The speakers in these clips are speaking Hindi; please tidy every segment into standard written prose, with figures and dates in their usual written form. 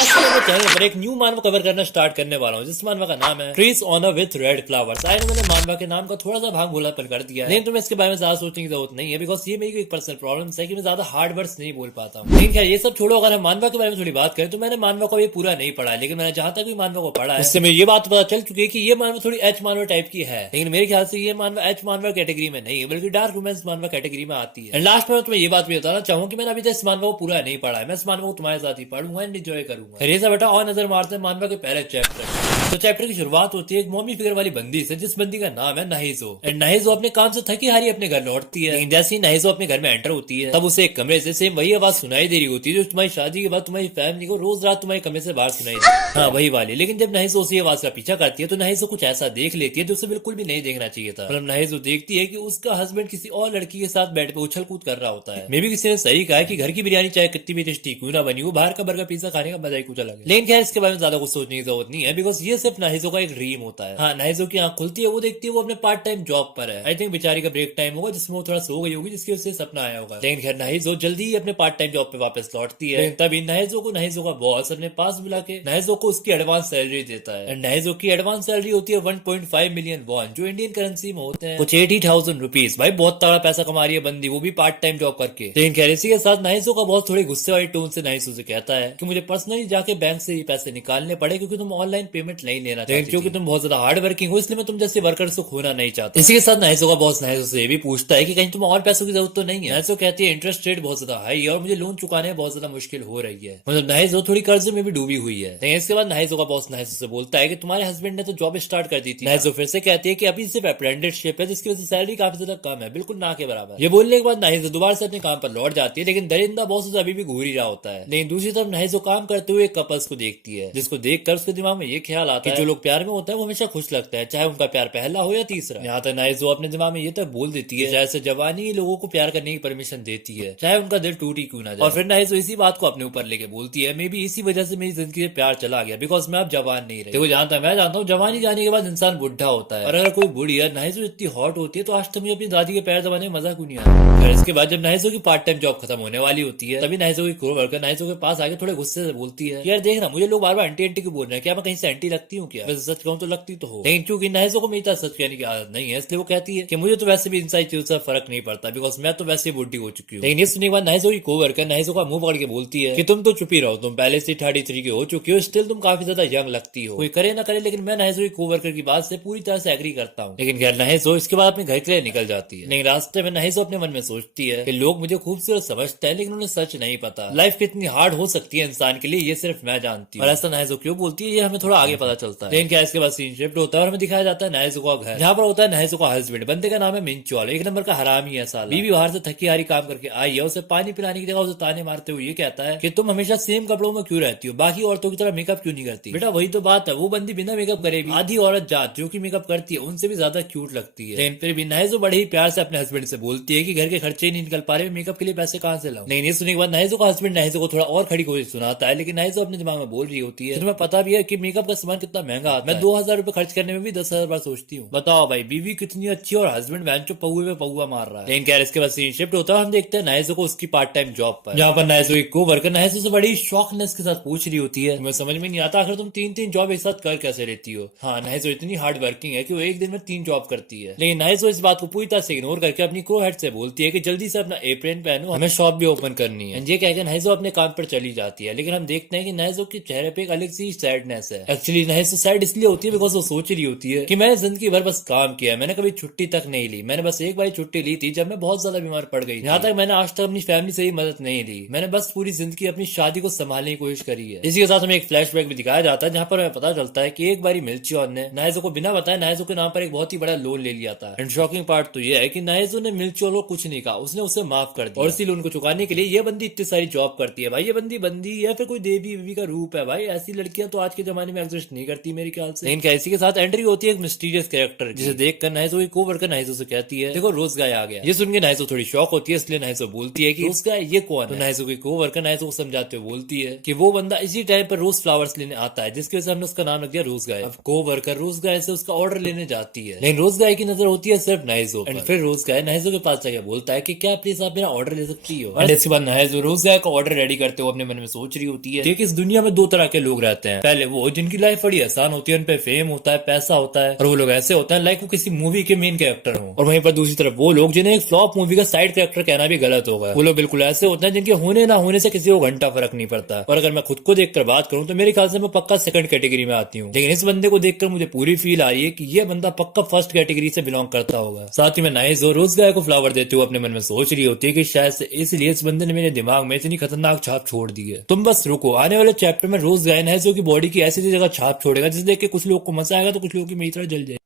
आज से मैं चैनल पर एक न्यू मानवा कवर करना स्टार्ट करने वाला हूँ, जिस मानवा का नाम है trees on with red flowers. आई मैंने मानवा के नाम का थोड़ा सा भाग भोलापन कर दिया है, लेकिन तुम्हें इसके बारे में ज्यादा सोचने की जरूरत नहीं है, बिकॉज ये मेरी एक पर्सनल प्रॉब्लम है कि मैं ज्यादा हार्ड वर्ड्स नहीं बोल पाता हूँ। लेकिन ये सब छोड़ो, अगर हम मानवा के बारे में थोड़ी बात करें तो मैंने मानवा को ये पूरा नहीं पढ़ा है, लेकिन मैंने जहां तक भी मानवा को पढ़ा है उससे मुझे ये बात पता चल चुकी है कि ये मानवा थोड़ी एच मानवा टाइप की है, लेकिन मेरे ख्याल से ये मानवा एच मानवा कैटेगरी में नहीं है, बल्कि डार्क रोमांस मानवा कैटेगरी में आती है। लास्ट में मैं तुम्हें ये बात भी बताना चाहूँ कि मैंने अभी तक इस मानवा को पूरा नहीं पढ़ा है। मैं इस मानवा को तुम्हारे साथ ही पढ़ूंगा एंड एंजॉय करूंगा। रेजा बेटा और नजर मारते हैं मानवा के पहले चैप्टर। तो चैप्टर की शुरुआत होती है एक मॉमी फिगर वाली बंदी से, जिस बंदी का नाम है नाहिजो। एंड नाहिजो अपने काम से थकी हारी अपने घर लौटती है, लेकिन जैसे ही नाहिजो अपने घर में एंटर होती है तब उसे एक कमरे से सेम वही आवाज सुनाई दे रही होती है जो तुम्हारी शादी के बाद तुम्हारी फैमिली को रोज रात तुम्हारे कमरे से बाहर सुनाई दी। हाँ, वही वाली। लेकिन जब नाहिजो उसी आवाज का पीछा करती है तो नाहिजो कुछ ऐसा देख लेती है जो उसे बिल्कुल भी नहीं देखना चाहिए था। मतलब नाहिजो देखती है कि उसका हस्बैंड किसी और लड़की के साथ बेड पे उछल कूद कर रहा होता है। मे भी किसी ने सही कहा है कि घर की बिरयानी चाहे कितनी भी टेस्टी क्यों ना बनी हो, बाहर का बर्गर पिज्जा खाने का मजा ही कुछ अलग है। लेकिन खैर इसके बारे में ज्यादा कुछ सोचने की जरूरत नहीं है, बिकॉज ये सिर्फ नाहिजो का एक ड्रीम होता है। हाँ, नाहिजो की आंख खुलती है, वो देखती है वो अपने पार्ट टाइम जॉब पर है। आई थिंक बेचारी का ब्रेक टाइम होगा जिसमें वो थोड़ा सो गई होगी, जिसकी वजह से सपना आया होगा। लेकिन खैर नाहिजो जल्दी ही अपने पार्ट टाइम जॉब पे वापस लौटती है। तभी नाहिजो को नाहिजो का बॉस अपने पास बुला के नाहिजो को उसकी एडवांस सैलरी देता है। नाहिजो की एडवांस सैलरी होती है 1.5 मिलियन वॉन, जो इंडियन करेंसी में होते हैं कुछ 80,000 रुपीज। भाई बहुत तगड़ा पैसा कमा रही है बंदी, वो भी पार्ट टाइम जॉब करके। लेकिन खैर इसी के साथ नाहिजो का बॉस थोड़ी गुस्से वाली टोन से नाहिजो से कहता है कि मुझे पर्सनली जाके बैंक से ये पैसे निकालने पड़े, क्योंकि तुम ऑनलाइन पेमेंट नहीं लेना चाहते, क्योंकि तुम बहुत ज्यादा हार्ड वर्किंग हो, इसलिए मैं तुम जैसे वर्कर्स को खोना नहीं चाहता। इसी के साथ नाहिजो का बॉस नाहिजो से ये भी पूछता है कि कहीं तुम और पैसों की जरूरत तो नहीं है। नाहिजो कहती है इंटरेस्ट रेट बहुत ज्यादा हाई है और मुझे लोन चुकाने में बहुत ज्यादा मुश्किल हो रही है। मतलब नाहिजो थोड़ी कर्जे में भी डूबी हुई है। लेकिन इसके बाद नाहिजो का बॉस नाहिजो से बोलता है कि तुम्हारे हस्बैंड ने तो जॉब स्टार्ट कर दी थी। नाहिजो फिर से कहती है कि अभी सिर्फ अप्रेंटिसशिप है, जिसकी वजह से सैलरी काफी ज्यादा कम है, बिल्कुल ना के बराबर। ये बोलने के बाद नाहिजो दोबारा से अपने काम पर लौट जाती है, लेकिन दरिंदा बॉस उसे अभी भी घूर ही रहा होता है। लेकिन दूसरी तरफ नाहिजो काम करते हुए कपल्स को देखती है, जिसको देखकर उसके दिमाग में ये ख्याल आता है कि जो लोग प्यार में होता है वो हमेशा खुश लगता है, चाहे उनका प्यार पहला हो या तीसरा। यहाँ तक नाहिजो अपने दिमाग में ये तक बोल देती है जैसे जवानी ही लोगों को प्यार करने की परमिशन देती है, चाहे उनका दिल टूट ही क्यों ना जाए। और फिर नाहिजो इसी बात को अपने ऊपर लेके बोलती है, मे बी इसी वजह से मेरी जिंदगी से प्यार चला गया, बिकॉज मैं अब जवान नहीं रही। देखो जहां तक मैं जानता हूँ जवानी जाने के बाद इंसान बुढ़ा होता है, और अगर कोई बुढ़ी है नाहिजो इतनी हॉट होती है तो आज तक मुझे अपनी दादी के पैर दबाने में मजा क्यों नहीं आता। फिर इसके बाद जब नाहिजो की पार्ट टाइम जॉब खत्म होने वाली होती है तभी नाहिजो की कोवर्कर नाहिजो के पास आके थोड़े गुस्से से बोलती है, यार देखना मुझे लोग बार बार आंटी आंटी क्यों बोल रहे हैं, क्या मैं कहीं से आंटी लगती हूँ क्या? वैसे सच कहूँ तो लगती तो हो, लेकिन क्योंकि नाहिजो को मेरी तरह सच कहने की आदत नहीं है, इसलिए वो कहती है कि मुझे तो वैसे भी इन सारी चीजों से फर्क नहीं पड़ता, बिकॉज मैं तो वैसे ही बुढ़ी हो चुकी हूँ। लेकिन ये सुनने के बाद नाहिजो की कोवर्कर नाहिजो का मुंह पकड़ के बोलती है कि तुम तो चुप ही रहो, तुम पहले से 33 की हो चुकी हो, स्टिल तुम काफी ज्यादा यंग लगती हो। कोई करे ना करे, लेकिन मैं नाहिजो की कोवर्कर की बात से पूरी तरह से एग्री करता हूँ। लेकिन खैर नाहिजो इसके बाद अपने घर के लिए निकल जाती है। लेकिन रास्ते में नाहिजो अपने मन में सोचती है कि लोग मुझे खूबसूरत समझते हैं, लेकिन उन्हें सच नहीं पता लाइफ कितनी हार्ड हो सकती है इंसान के लिए, ये सिर्फ मैं जानती हूँ। और ऐसा नाहिजो क्यों बोलती है ये हमें थोड़ा आगे पता चलता है। लेकिन क्या इसके बाद सीन शिफ्ट होता है और हमें दिखाया जाता है नाहिजो का घर, जहाँ पर होता है नाहिजो का हस्बैंड। बंदे का नाम है मिंचुआल, एक नंबर का हरामी है साला। बीवी बाहर से थकी हारी काम करके आई है, उसे पानी पिलाने की जगह उसे ताने मारते हुए ये कहता है कि तुम हमेशा सेम कपड़ों में क्यों रहती हो, बाकी औरतों की तरह मेकअप क्यों नहीं करती? बेटा वही तो बात है, वो बंदी बिना मेकअप करे भी आधी औरत जात जो की मेकअप करती है उनसे भी ज्यादा क्यूट लगती है। लेकिन फिर भी नाहिजो बड़े ही प्यार से अपने हस्बैंड से बोलती है कि घर के खर्चे ही नहीं निकल पा रहे, मेकअप के लिए पैसे कहाँ से लाऊं? लेकिन ये सुनने के बाद नाहिजो का हस्बैंड नाहिजो को थोड़ा और खड़ी कोशिश सुनाता है, लेकिन नाहिजो अपने दिमाग में बोल रही होती है तुम्हें पता भी है कि मेकअप का सामान कितना महंगा आता है, मैं 2000 रुपए खर्च करने में भी 10,000 बार सोचती हूँ। बताओ भाई, बीवी कितनी अच्छी और हस्बैंड वैन चो पौए पे पौआ मार रहा है। लेकिन क्या इसके बाद सीन शिफ्ट होता है, हम देखते हैं नाहिजो को उसकी पार्ट टाइम जॉब पर, जहाँ पर नाहिजो की कोवर्कर नाहिजो से बड़ी शौकनेस के साथ पूछ रही होती है तुम्हें समझ में नहीं आता आखिर तुम 3-3 जॉब एक साथ कर कैसे लेती हो? हाँ, नाहिजो इतनी हार्ड वर्किंग है कि वो एक दिन में 3 जॉब करती है। लेकिन नाहिजो इस बात को पूरी तरह से इग्नोर करके अपनी को हेड से बोलती है कि जल्दी से अपना एप्रन पहनो, हमें शॉप भी ओपन करनी है। ये कहकर नाहिजो अपने काम पर चली जाती है। लेकिन हम देखते हैं कि नाहिजो के चेहरे पे एक अलग सी सैडनेस है। एक्चुअली नाहिजो सैड इसलिए होती है बिकॉज वो सोच रही होती है कि मैंने जिंदगी भर बस काम किया, मैंने कभी छुट्टी तक नहीं ली। मैंने बस एक बार छुट्टी ली थी जब मैं बहुत ज्यादा बीमार पड़ गई। यहाँ तक मैंने आज तक अपनी फैमिली से ही मदद नहीं ली, मैंने बस पूरी जिंदगी अपनी शादी को संभालने की कोशिश करी है। इसी के साथ हमें एक फ्लैशबैक भी दिखाया जाता है, जहाँ पर हमें पता चलता है कि एक बार मिल्चियन ने नाहिजो को बिना बताए नाहिजो के नाम पर एक बहुत ही बड़ा लोन ले लिया था। एंड शॉकिंग पार्ट तो ये है कि नाहिजो ने मिल्चियन को कुछ नहीं कहा, उसने उसे माफ कर दिया। और इसी लोन को चुकाने के लिए ये बंदी इतनी सारी जॉब करती है। भाई ये बंदी या फिर कोई देवी वेवी का रूप है? भाई ऐसी लड़कियां तो आज के जमाने में एग्जिस्ट नहीं नहीं करती मेरे ख्याल से। लेकिन इसी के साथ एंट्री होती है एक मिस्टीरियस कैरेक्टर, जिसे देखकर नाइजो की कोवर्कर नाइजो से कहती है देखो रोज गाय आ गया। ये सुन के नाइजो थोड़ी शॉक होती है, इसलिए नाइजो बोलती है कि रोज गाय ये कौन है। तो नाइजो की कोवर्कर नाइजो को समझाते हुए बोलती है कि वो बंदा इसी टाइम पर रोज फ्लावर्स लेने आता है, जिसकी वजह से हमने उसका नाम रख दिया रोज गाय। अब कोवर्कर रोज गाय से उसका ऑर्डर लेने जाती है, लेकिन रोज गाय की नजर होती है सिर्फ नाइजो पर। फिर रोज गाय नाइजो के पास जाकर बोलता है कि क्या प्लीज आप मेरा ऑर्डर ले सकती हो। और इसके बाद नाइजो रोज गाय का ऑर्डर रेडी करते हुए अपने मन में सोच रही होती है कि इस दुनिया में दो तरह के लोग रहते हैं। पहले वो जिनकी लाइफ बड़ी आसान होती है, उन पे फेम होता है, पैसा होता है, और वो लोग ऐसे होते हैं लाइक वो किसी मूवी के मेन कैरेक्टर हो। और वहीं पर दूसरी तरफ वो लोग जिन्हें एक फ्लॉप मूवी का साइड कैरेक्टर कहना भी गलत होगा। वो लोग बिल्कुल ऐसे होते हैं जिनके होने ना होने से किसी को घंटा फर्क नहीं पड़ता। और अगर मैं खुद को देखकर बात करूं तो मेरे ख्याल से मैं पक्का सेकंड कैटेगरी में आती हूँ, लेकिन इस बंदे को देखकर मुझे पूरी फील आ रही है कि ये बंदा पक्का फर्स्ट कैटेगरी से बिलोंग करता होगा। साथ ही में नाइजो रोज गाय को फ्लावर देते हुए अपने मन में सोच रही होती है कि शायद से इसलिए इस बंदे ने मेरे दिमाग में इतनी खतरनाक छाप छोड़ दी है। तुम बस रुको, आने वाले चैप्टर में रोज गाय नाइजो की बॉडी की ऐसी जगह छाप छोड़ेगा जिसे देख के कुछ लोग को मजा आएगा तो कुछ लोगों की मेरी तरह जल जाएगी।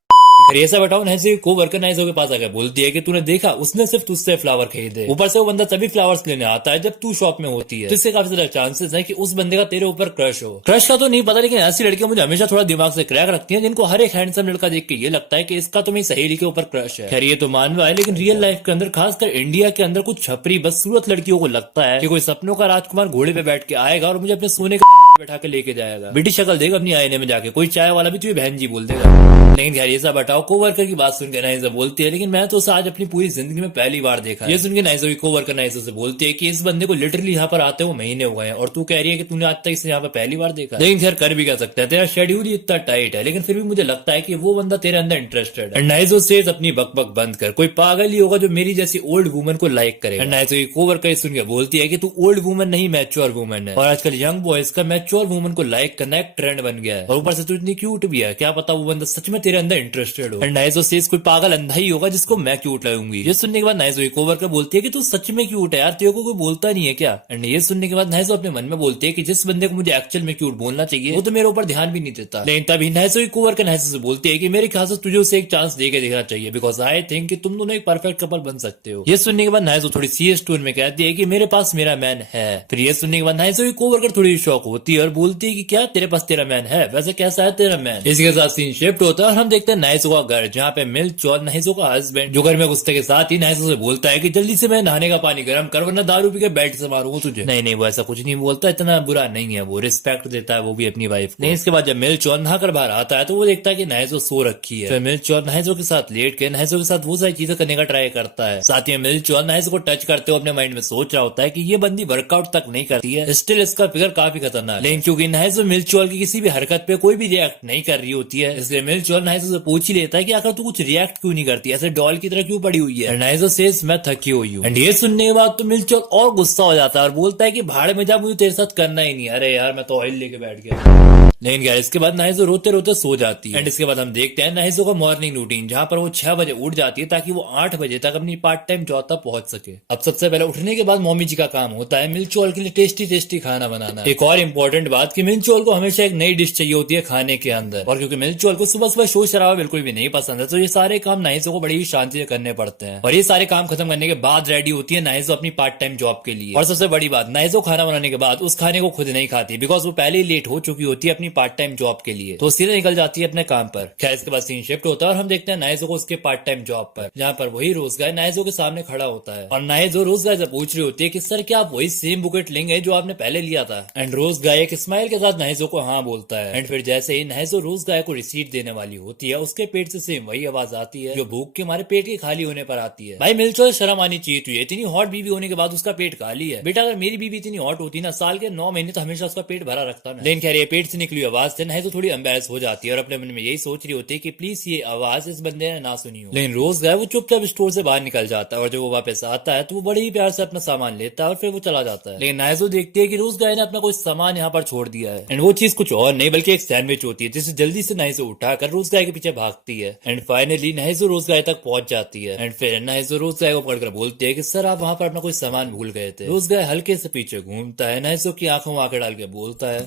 फिर ऐसा बताओ नाइजो को वर्कर नाइजो के पास आकर बोलती है कि तूने देखा उसने सिर्फ तुझसे फ्लावर खरीदे, ऊपर से वो बंदा तभी फ्लावर्स लेने आता है जब तू शॉप में होती है, जिससे काफी ज्यादा चांसेस है कि उस बंदे का तेरे ऊपर क्रश हो। क्रश का तो नहीं पता, लेकिन ऐसी लड़कियां मुझे हमेशा थोड़ा दिमाग से क्रैक रखती हैं जिनको हर एक हैंडसम लड़का देख के ये लगता है कि इसका तो मेरी सहेली के ऊपर क्रश है। खैर ये तो मानवा है, लेकिन रियल लाइफ के अंदर खासकर इंडिया के अंदर कुछ छपरी बदसूरत लड़कियों को लगता है कि कोई सपनों का राजकुमार घोड़े पे बैठ के आएगा और मुझे अपने सोने के बैठा के लेके जाएगा। बेटी शक्ल देगा अपनी आईने में जाके, कोई चाय वाला भी तुझे बहन जी बोल देगा। लेकिन खैर ये सब बताओ कोवर्कर की बात सुनकर नाइजो बोलती है लेकिन मैं तो उसे आज अपनी पूरी जिंदगी में पहली बार देखा है। ये सुनकर नाइजो की कोवर्कर नाइजो से बोलती है कि इस बंदे को लिटरली यहाँ पर आते हुए महीने हो गए हैं और तू कह रही है कि तूने आज तक इसे यहाँ पर पहली बार देखा। लेकिन खैर कर भी क्या सकता है, तेरा शेड्यूल ही इतना टाइट है, लेकिन फिर भी मुझे लगता है कि वो बंदा तेरे अंदर इंटरेस्टेड है। नाइजो से अपनी बकबक बंद कर, कोई पागल ही होगा जो मेरी जैसी ओल्ड वुमन को लाइक करे। नाइजो की कोवर्कर सुनकर बोलती है कि तू ओल्ड वुमन नहीं मैच्योर वुमन है, और आजकल यंग बॉयज का मैच्योर वुमन को लाइक करना एक ट्रेंड बन गया है, और ऊपर से तू इतनी क्यूट भी है, क्या पता वो बंदा सच में तेरे अंदर इंटरेस्टेड हो। एंड नाइजो से कोई पागल अंधा ही होगा जिसको मैं क्यूट लगूंगी। ये सुनने के बाद नाइजो एक कोवर्कर बोलती है कि तू सच में क्यूट है यार, तेरे को कोई बोलता नहीं है क्या। एंड ये सुनने के बाद नाइजो अपने मन में बोलती है कि जिस बंदे को मुझे एक्चुअल में क्यूट बोलना चाहिए वो तो मेरे ऊपर ध्यान भी नहीं देता। लेकिन तभी नाइजो की कोवर्कर नाइजो से बोलती है कि मेरे ख्याल से तुझे उसे एक चांस देके देखना चाहिए, बिकॉज आई थिंक कि तुम दोनों एक परफेक्ट कपल बन सकते हो। ये सुनने के बाद नाइजो थोड़ी सीरियस टोन में कहती है कि मेरे पास मेरा मैन है। फिर ये सुनने के बाद नाइजो की कोवर्कर थोड़ी शॉक होती है और बोलती है कि क्या तेरे पास तेरा मैन है, वैसे कैसा है तेरा मैन। इसके साथ सीन शिफ्ट होता है और हम देखते हैं नाइजो का घर, जहाँ पे मिल चौल नाइजो का हस्बैंड जो घर में घुसते के साथ ही नाइजो से बोलता है कि जल्दी से मैं नहाने का पानी गर्म कर वरना दारू पी के बेड से मारूंगा तुझे। नहीं वो ऐसा कुछ नहीं बोलता, इतना बुरा नहीं है, वो रिस्पेक्ट देता है वो भी अपनी वाइफ को। नहीं इसके बाद जब मिल चौल नहाकर बाहर आता है तो वो देखता है कि नाइजो सो रखी है। फिर मिल चौल नाइजो के साथ लेट के नाइजो के साथ वो सारी चीजें करने का ट्राई करता है। साथ ही मिल चौल नाइजो को टच करते हुए अपने माइंड में सोच रहा होता है कि ये बंदी वर्कआउट तक नहीं करती है, स्टिल इसका फिगर काफी खतरनाक है। लेकिन क्योंकि नाइजो मिल चौल की किसी भी हरकत पे कोई भी रिएक्ट नहीं कर रही होती है, इसलिए मिल चौल नाइजो से पूछ ही लेता है कि आखिर तू कुछ रिएक्ट क्यों नहीं करती, ऐसे डॉल की तरह क्यों पड़ी हुई है। नाइजो सेज मैं थकी हुई हूँ। एंड ये सुनने के बाद तो मिल चौल और गुस्सा हो जाता है और बोलता है कि भाड़ में जा, मुझे तेरे साथ करना ही नहीं। अरे यार मैं तो ऑयल लेके बैठ गया। लेकिन यार इसके बाद नाइजो रोते रोते सो जाती है। एंड इसके बाद हम देखते हैं नाइजो का मॉर्निंग रूटीन, जहाँ पर वो 6 बजे उठ जाती है ताकि वो 8 बजे तक अपनी पार्ट टाइम जॉब तक पहुंच सके। अब सबसे पहले उठने के बाद मम्मी जी का काम होता है मिल चौल के लिए टेस्टी टेस्टी खाना बनाना। एक और इम्पोर्टेंट बात कि मिल चौल को हमेशा एक नई डिश चाहिए होती है खाने के अंदर, और क्योंकि मिल चौल को सुबह सुबह शोर शराबा बिल्कुल भी नहीं पसंद है, तो ये सारे काम नाइजो को बड़ी ही शांति से करने पड़ते हैं। और ये सारे काम खत्म करने के बाद रेडी होती है नाइजो अपनी पार्ट टाइम जॉब के लिए। और सबसे बड़ी बात, नाइजो खाना बनाने के बाद उस खाने को खुद नहीं खाती, बिकॉज वो पहले ही लेट हो चुकी होती है अपनी पार्ट टाइम जॉब के लिए, तो सीधे निकल जाती है अपने काम पर। खैर इसके बाद सीन शिफ्ट होता है और हम देखते हैं नाइजो को उसके पार्ट टाइम जॉब पर, जहाँ पर वही रोज गाय नाइजो के सामने खड़ा होता है। और नाइजो रोज गाय से पूछ रही होती है कि सर क्या आप वही सेम बुकेट लेंगे जो आपने पहले लिया था। एंड रोज गाय एक स्माइल के साथ नाइजो को हाँ बोलता है। एंड फिर जैसे ही नाइजो रोज गाय को रिसीट देने वाली होती है, उसके पेट से सेम वही आवाज आती है जो भूख के मारे पेट के खाली होने पर आती है। भाई मिलचो शर्म आनी चाहिए तुझे, इतनी हॉट बीवी होने के बाद उसका पेट खाली है। बेटा अगर मेरी बीवी इतनी हॉट होती ना, साल के 9 महीने तो हमेशा उसका पेट भरा रखता ना। लेकिन खैर ये पेट से निकली आवाज से नाइजो थोड़ी एम्बेरस हो जाती है और अपने मन में यही सोच रही होती है कि प्लीज ये आवाज इस बंदे ने ना सुनी हो। लेकिन रोज गाय वो चुपचाप स्टोर से बाहर निकल जाता है और जब वो वापस आता है तो वो बड़े ही प्यार से अपना सामान लेता है और फिर वो चला जाता है। लेकिन नाइजो देखती है कि रोज गाय ने अपना कोई सामान यहाँ पर छोड़ दिया है। एंड वो चीज कुछ और नहीं बल्कि एक सैंडविच होती है, जिसे जल्दी से नाइजो उठाकर रोज गाय के पीछे भागती है। एंड फाइनली नाइजो रोज गाय तक पहुंच जाती है। एंड फिर नाइजो रोज गाय को पकड़कर बोलती है कि सर आप वहाँ पर अपना कोई सामान भूल गए थे। रोज गाय हल्के से पीछे घूमता है, नाइजो की आंखों में आंखें डाल के बोलता है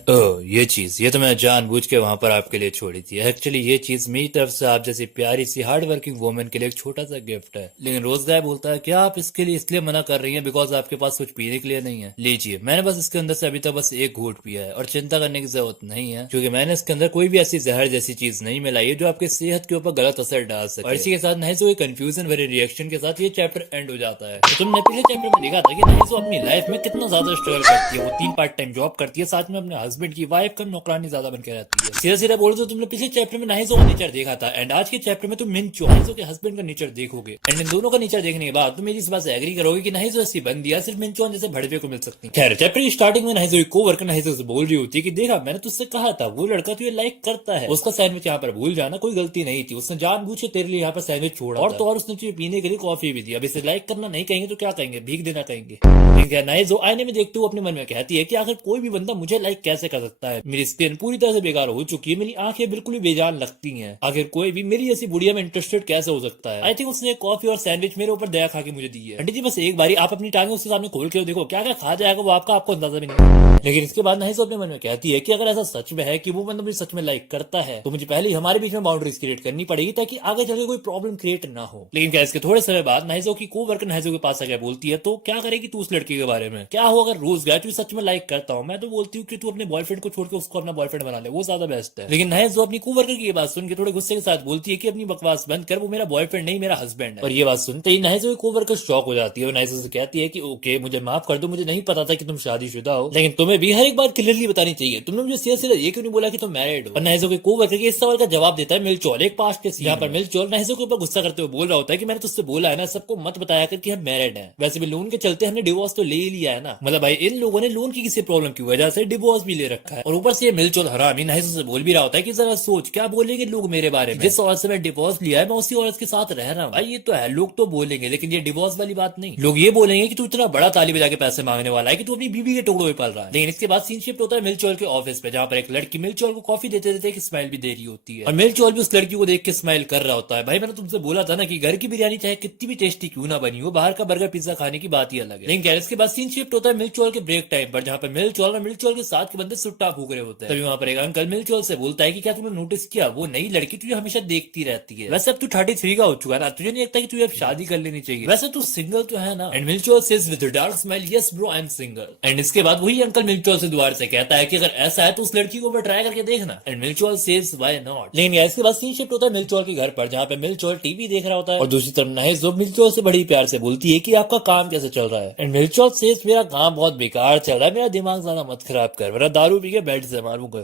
ये चीज ये तो तो मैं जानबूझ के वहाँ पर आपके लिए छोड़ी थी। एक्चुअली ये चीज मेरी तरफ से आप जैसी प्यारी सी हार्ड वर्किंग वुमेन के लिए एक छोटा सा गिफ्ट है। लेकिन रोज गाय बोलता है क्या आप इसके लिए इसलिए मना कर रही हैं बिकॉज आपके पास कुछ पीने के लिए नहीं है। लीजिए, मैंने बस इसके अंदर से अभी तक बस एक घूंट पिया है और चिंता करने की जरूरत नहीं है क्योंकि मैंने इसके अंदर कोई भी ऐसी जहर जैसी चीज नहीं मिलाई है जो आपकी सेहत के ऊपर गलत असर डाल सके। और इसी के साथ नहीजो कंफ्यूजन भरे रिएक्शन के साथ ये चैप्टर एंड हो जाता है। तो तुमने पिछले चैप्टर में देखा था कि नहीजो अपनी लाइफ में कितना ज्यादा स्ट्रगल करती है। वो 3 पार्ट टाइम जॉब करती है, साथ में अपने हस्बैंड की वाइफ का नौकरानी ज्यादा बनकर रहती है। सीधा सीधा बोलो तो तुमने पिछले चैप्टर में नहीजो का नेचर देखा था एंड आज के चैप्टर में तुम मिंचो नहीजो के हस्बैंड का नेचर देखोगे। एंड इन दोनों का नेचर देखने के बाद तुम मेरी इस बात से एग्री करोगे कि नहीजो ऐसी बंदी है सिर्फ मिंचो जैसे भड़वे को मिल सकती है। खैर, चैप्टर की स्टार्टिंग में नहीजो को वर्कर नहीजो से बोल रही होती है कि देखा मैंने तुझसे कहा था वो लड़का तुझे लाइक करता है, उसका सैंडविच यहाँ पर भूल जाना कोई गलती नहीं थी, उसने जानबूझ के तेरे लिए यहाँ पर सैंडविच छोड़ा और तो और उसने तुझे पीने के लिए कॉफी भी दी। अब इसे लाइक करना नहीं कहेंगे तो क्या कहेंगे, भीख देना कहेंगे। लेकिन नहीजो आईने में देखते हुए अपने मन में कहती है कि आखिर कोई भी बंदा मुझे लाइक कैसे कर सकता है, मेरी स्किन पूरी तरह से बेकार हो चुकी है, मेरी आंखें बिल्कुल भी बेजान लगती हैं, आखिर कोई भी मेरी ऐसी बुढ़िया में इंटरेस्टेड कैसे हो सकता है। आई थिंक उसने कॉफी और सैंडविच मेरे ऊपर दया खा के मुझे दी है। आंटी जी बस एक बारी आप अपनी टांगें उसके सामने खोल के देखो, क्या क्या खा जाएगा वो आपको अंदाजा भी नहीं। लेकिन इसके बाद नहीजो अपने मन में कहती है कि अगर ऐसा सच में है कि वो बंदा मुझे सच में लाइक करता है तो मुझे पहले ही हमारे बीच में बाउंड्रीज क्रिएट करनी पड़ेगी ताकि आगे चलकर कोई प्रॉब्लम क्रिएट ना हो। लेकिन क्या इसके थोड़े समय बाद नहीजो की को वर्कर नहीजो के पास आकर बोलती है तो क्या करेगी तू उस लड़की के बारे में, क्या हो अगर रोज गया तू सच में लाइक करता हूँ, मैं तो बोलती हूँ कि तू अपने बॉयफ्रेंड को छोड़ के उसको अपना बॉयफ्रेंड बना ले, वो ज्यादा बेस्ट है। लेकिन नहीजो अपनी को वर्कर की बात सुन के थोड़े गुस्से के साथ बोलती है कि अपनी बकवास बंद कर, वो मेरा बॉयफ्रेंड नहीं मेरा हस्बैंड है। और ये बात सुनते ही नहीजो की को वर्कर शॉक हो जाती है और नहीजो से कहती है कि ओके मुझे माफ कर दो, मुझे नहीं पता था कि तुम शादीशुदा हो, लेकिन तुम्हें भी हर एक बात क्लियरली बतानी चाहिए, तुमने मुझे सीधा सीधा ये क्यों नहीं बोला कि तुम मैरिड हो। और नहीजो के को वर्कर के इस सवाल का जवाब देता है मिलचोल एक पास्ट के यहाँ पर मिलचोल नहीजो के ऊपर गुस्सा करते हुए बोल रहा होता है कि मैंने तुझसे बोला है ना सबको मत बताया कर कि हम मैरिड हैं, वैसे भी लोन के चलते हमने डिवोर्स तो ले ही लिया है ना, मतलब भाई इन लोगों ने लोन की किसी प्रॉब्लम की वजह से डिवोर्स भी ले रखा है। और ऊपर से ये मिलचोल हरामी नहीजो से बोल भी रहा होता है कि जरा सोच क्या बोलेंगे लोग मेरे बारे में, जिस औरत से मैं डिवोर्स लिया है मैं उसी औरत के साथ रह रहा हूँ। भाई ये तो है, लोग तो बोलेंगे लेकिन ये डिवोर्स वाली बात नहीं, लोग ये बोलेंगे कि तू इतना बड़ा ताली बजा के पैसे मांगने वाला है कि तू अपनी बीवी के टुकड़ों में पल रहा है। लेकिन इसके बाद सीन शिफ्ट होता है मिलचोल के ऑफिस पे, जहाँ पर एक लड़की मिलचोल को कॉफी देते देते एक स्माइल भी दे रही होती है और मिलचोल भी उस लड़की को देख के स्माइल कर रहा होता है। भाई मैंने तुमसे बोला था ना कि घर की बिरयानी चाहे कितनी भी टेस्टी क्यों ना बनी हो, बाहर का बर्गर पिज्जा खाने की बात ही अलग है। लेकिन इसके बाद सीन शिफ्ट होता है मिलचोल के ब्रेक टाइम पर, जहाँ पर मिलचोल और मिलचोल के साथ के बंदे सुट्टा फूक रहे होते हैं। तभी वहाँ पर एक अंकल मिलचोल से बोलता है कि क्या तुमने नोटिस किया वो नई लड़की तुझे हमेशा देखती रहती है, वैसे अब तू 33 का हो चुका है ना, तुझे नहीं लगता कि तुझे अब शादी कर लेनी चाहिए, वैसे तू सिंगल तो है ना। एंड मिलचोल says with dark smile yes bro I am single. And इसके बाद वही अंकल मिलचोल से दोबारा से कहता है कि अगर ऐसा है तो उस लड़की को ट्राई करके देखना। एंड मिलचोल सेज व्हाई नॉट। लेकिन इसके बाद सीन शिफ्ट होता है मिलचोल के घर पर, जहाँ पे मिलचोल टीवी देख रहा होता है और दूसरी तरफ नहीजो मिलचोल से बड़ी प्यार से बोलती है कि आपका काम कैसे चल रहा है। एंड मिलचोल सेज मेरा काम बहुत बेकार चल रहा है, मेरा दिमाग ज्यादा मत खराब कर, वरना दारू पी के बेड से मारूंगा।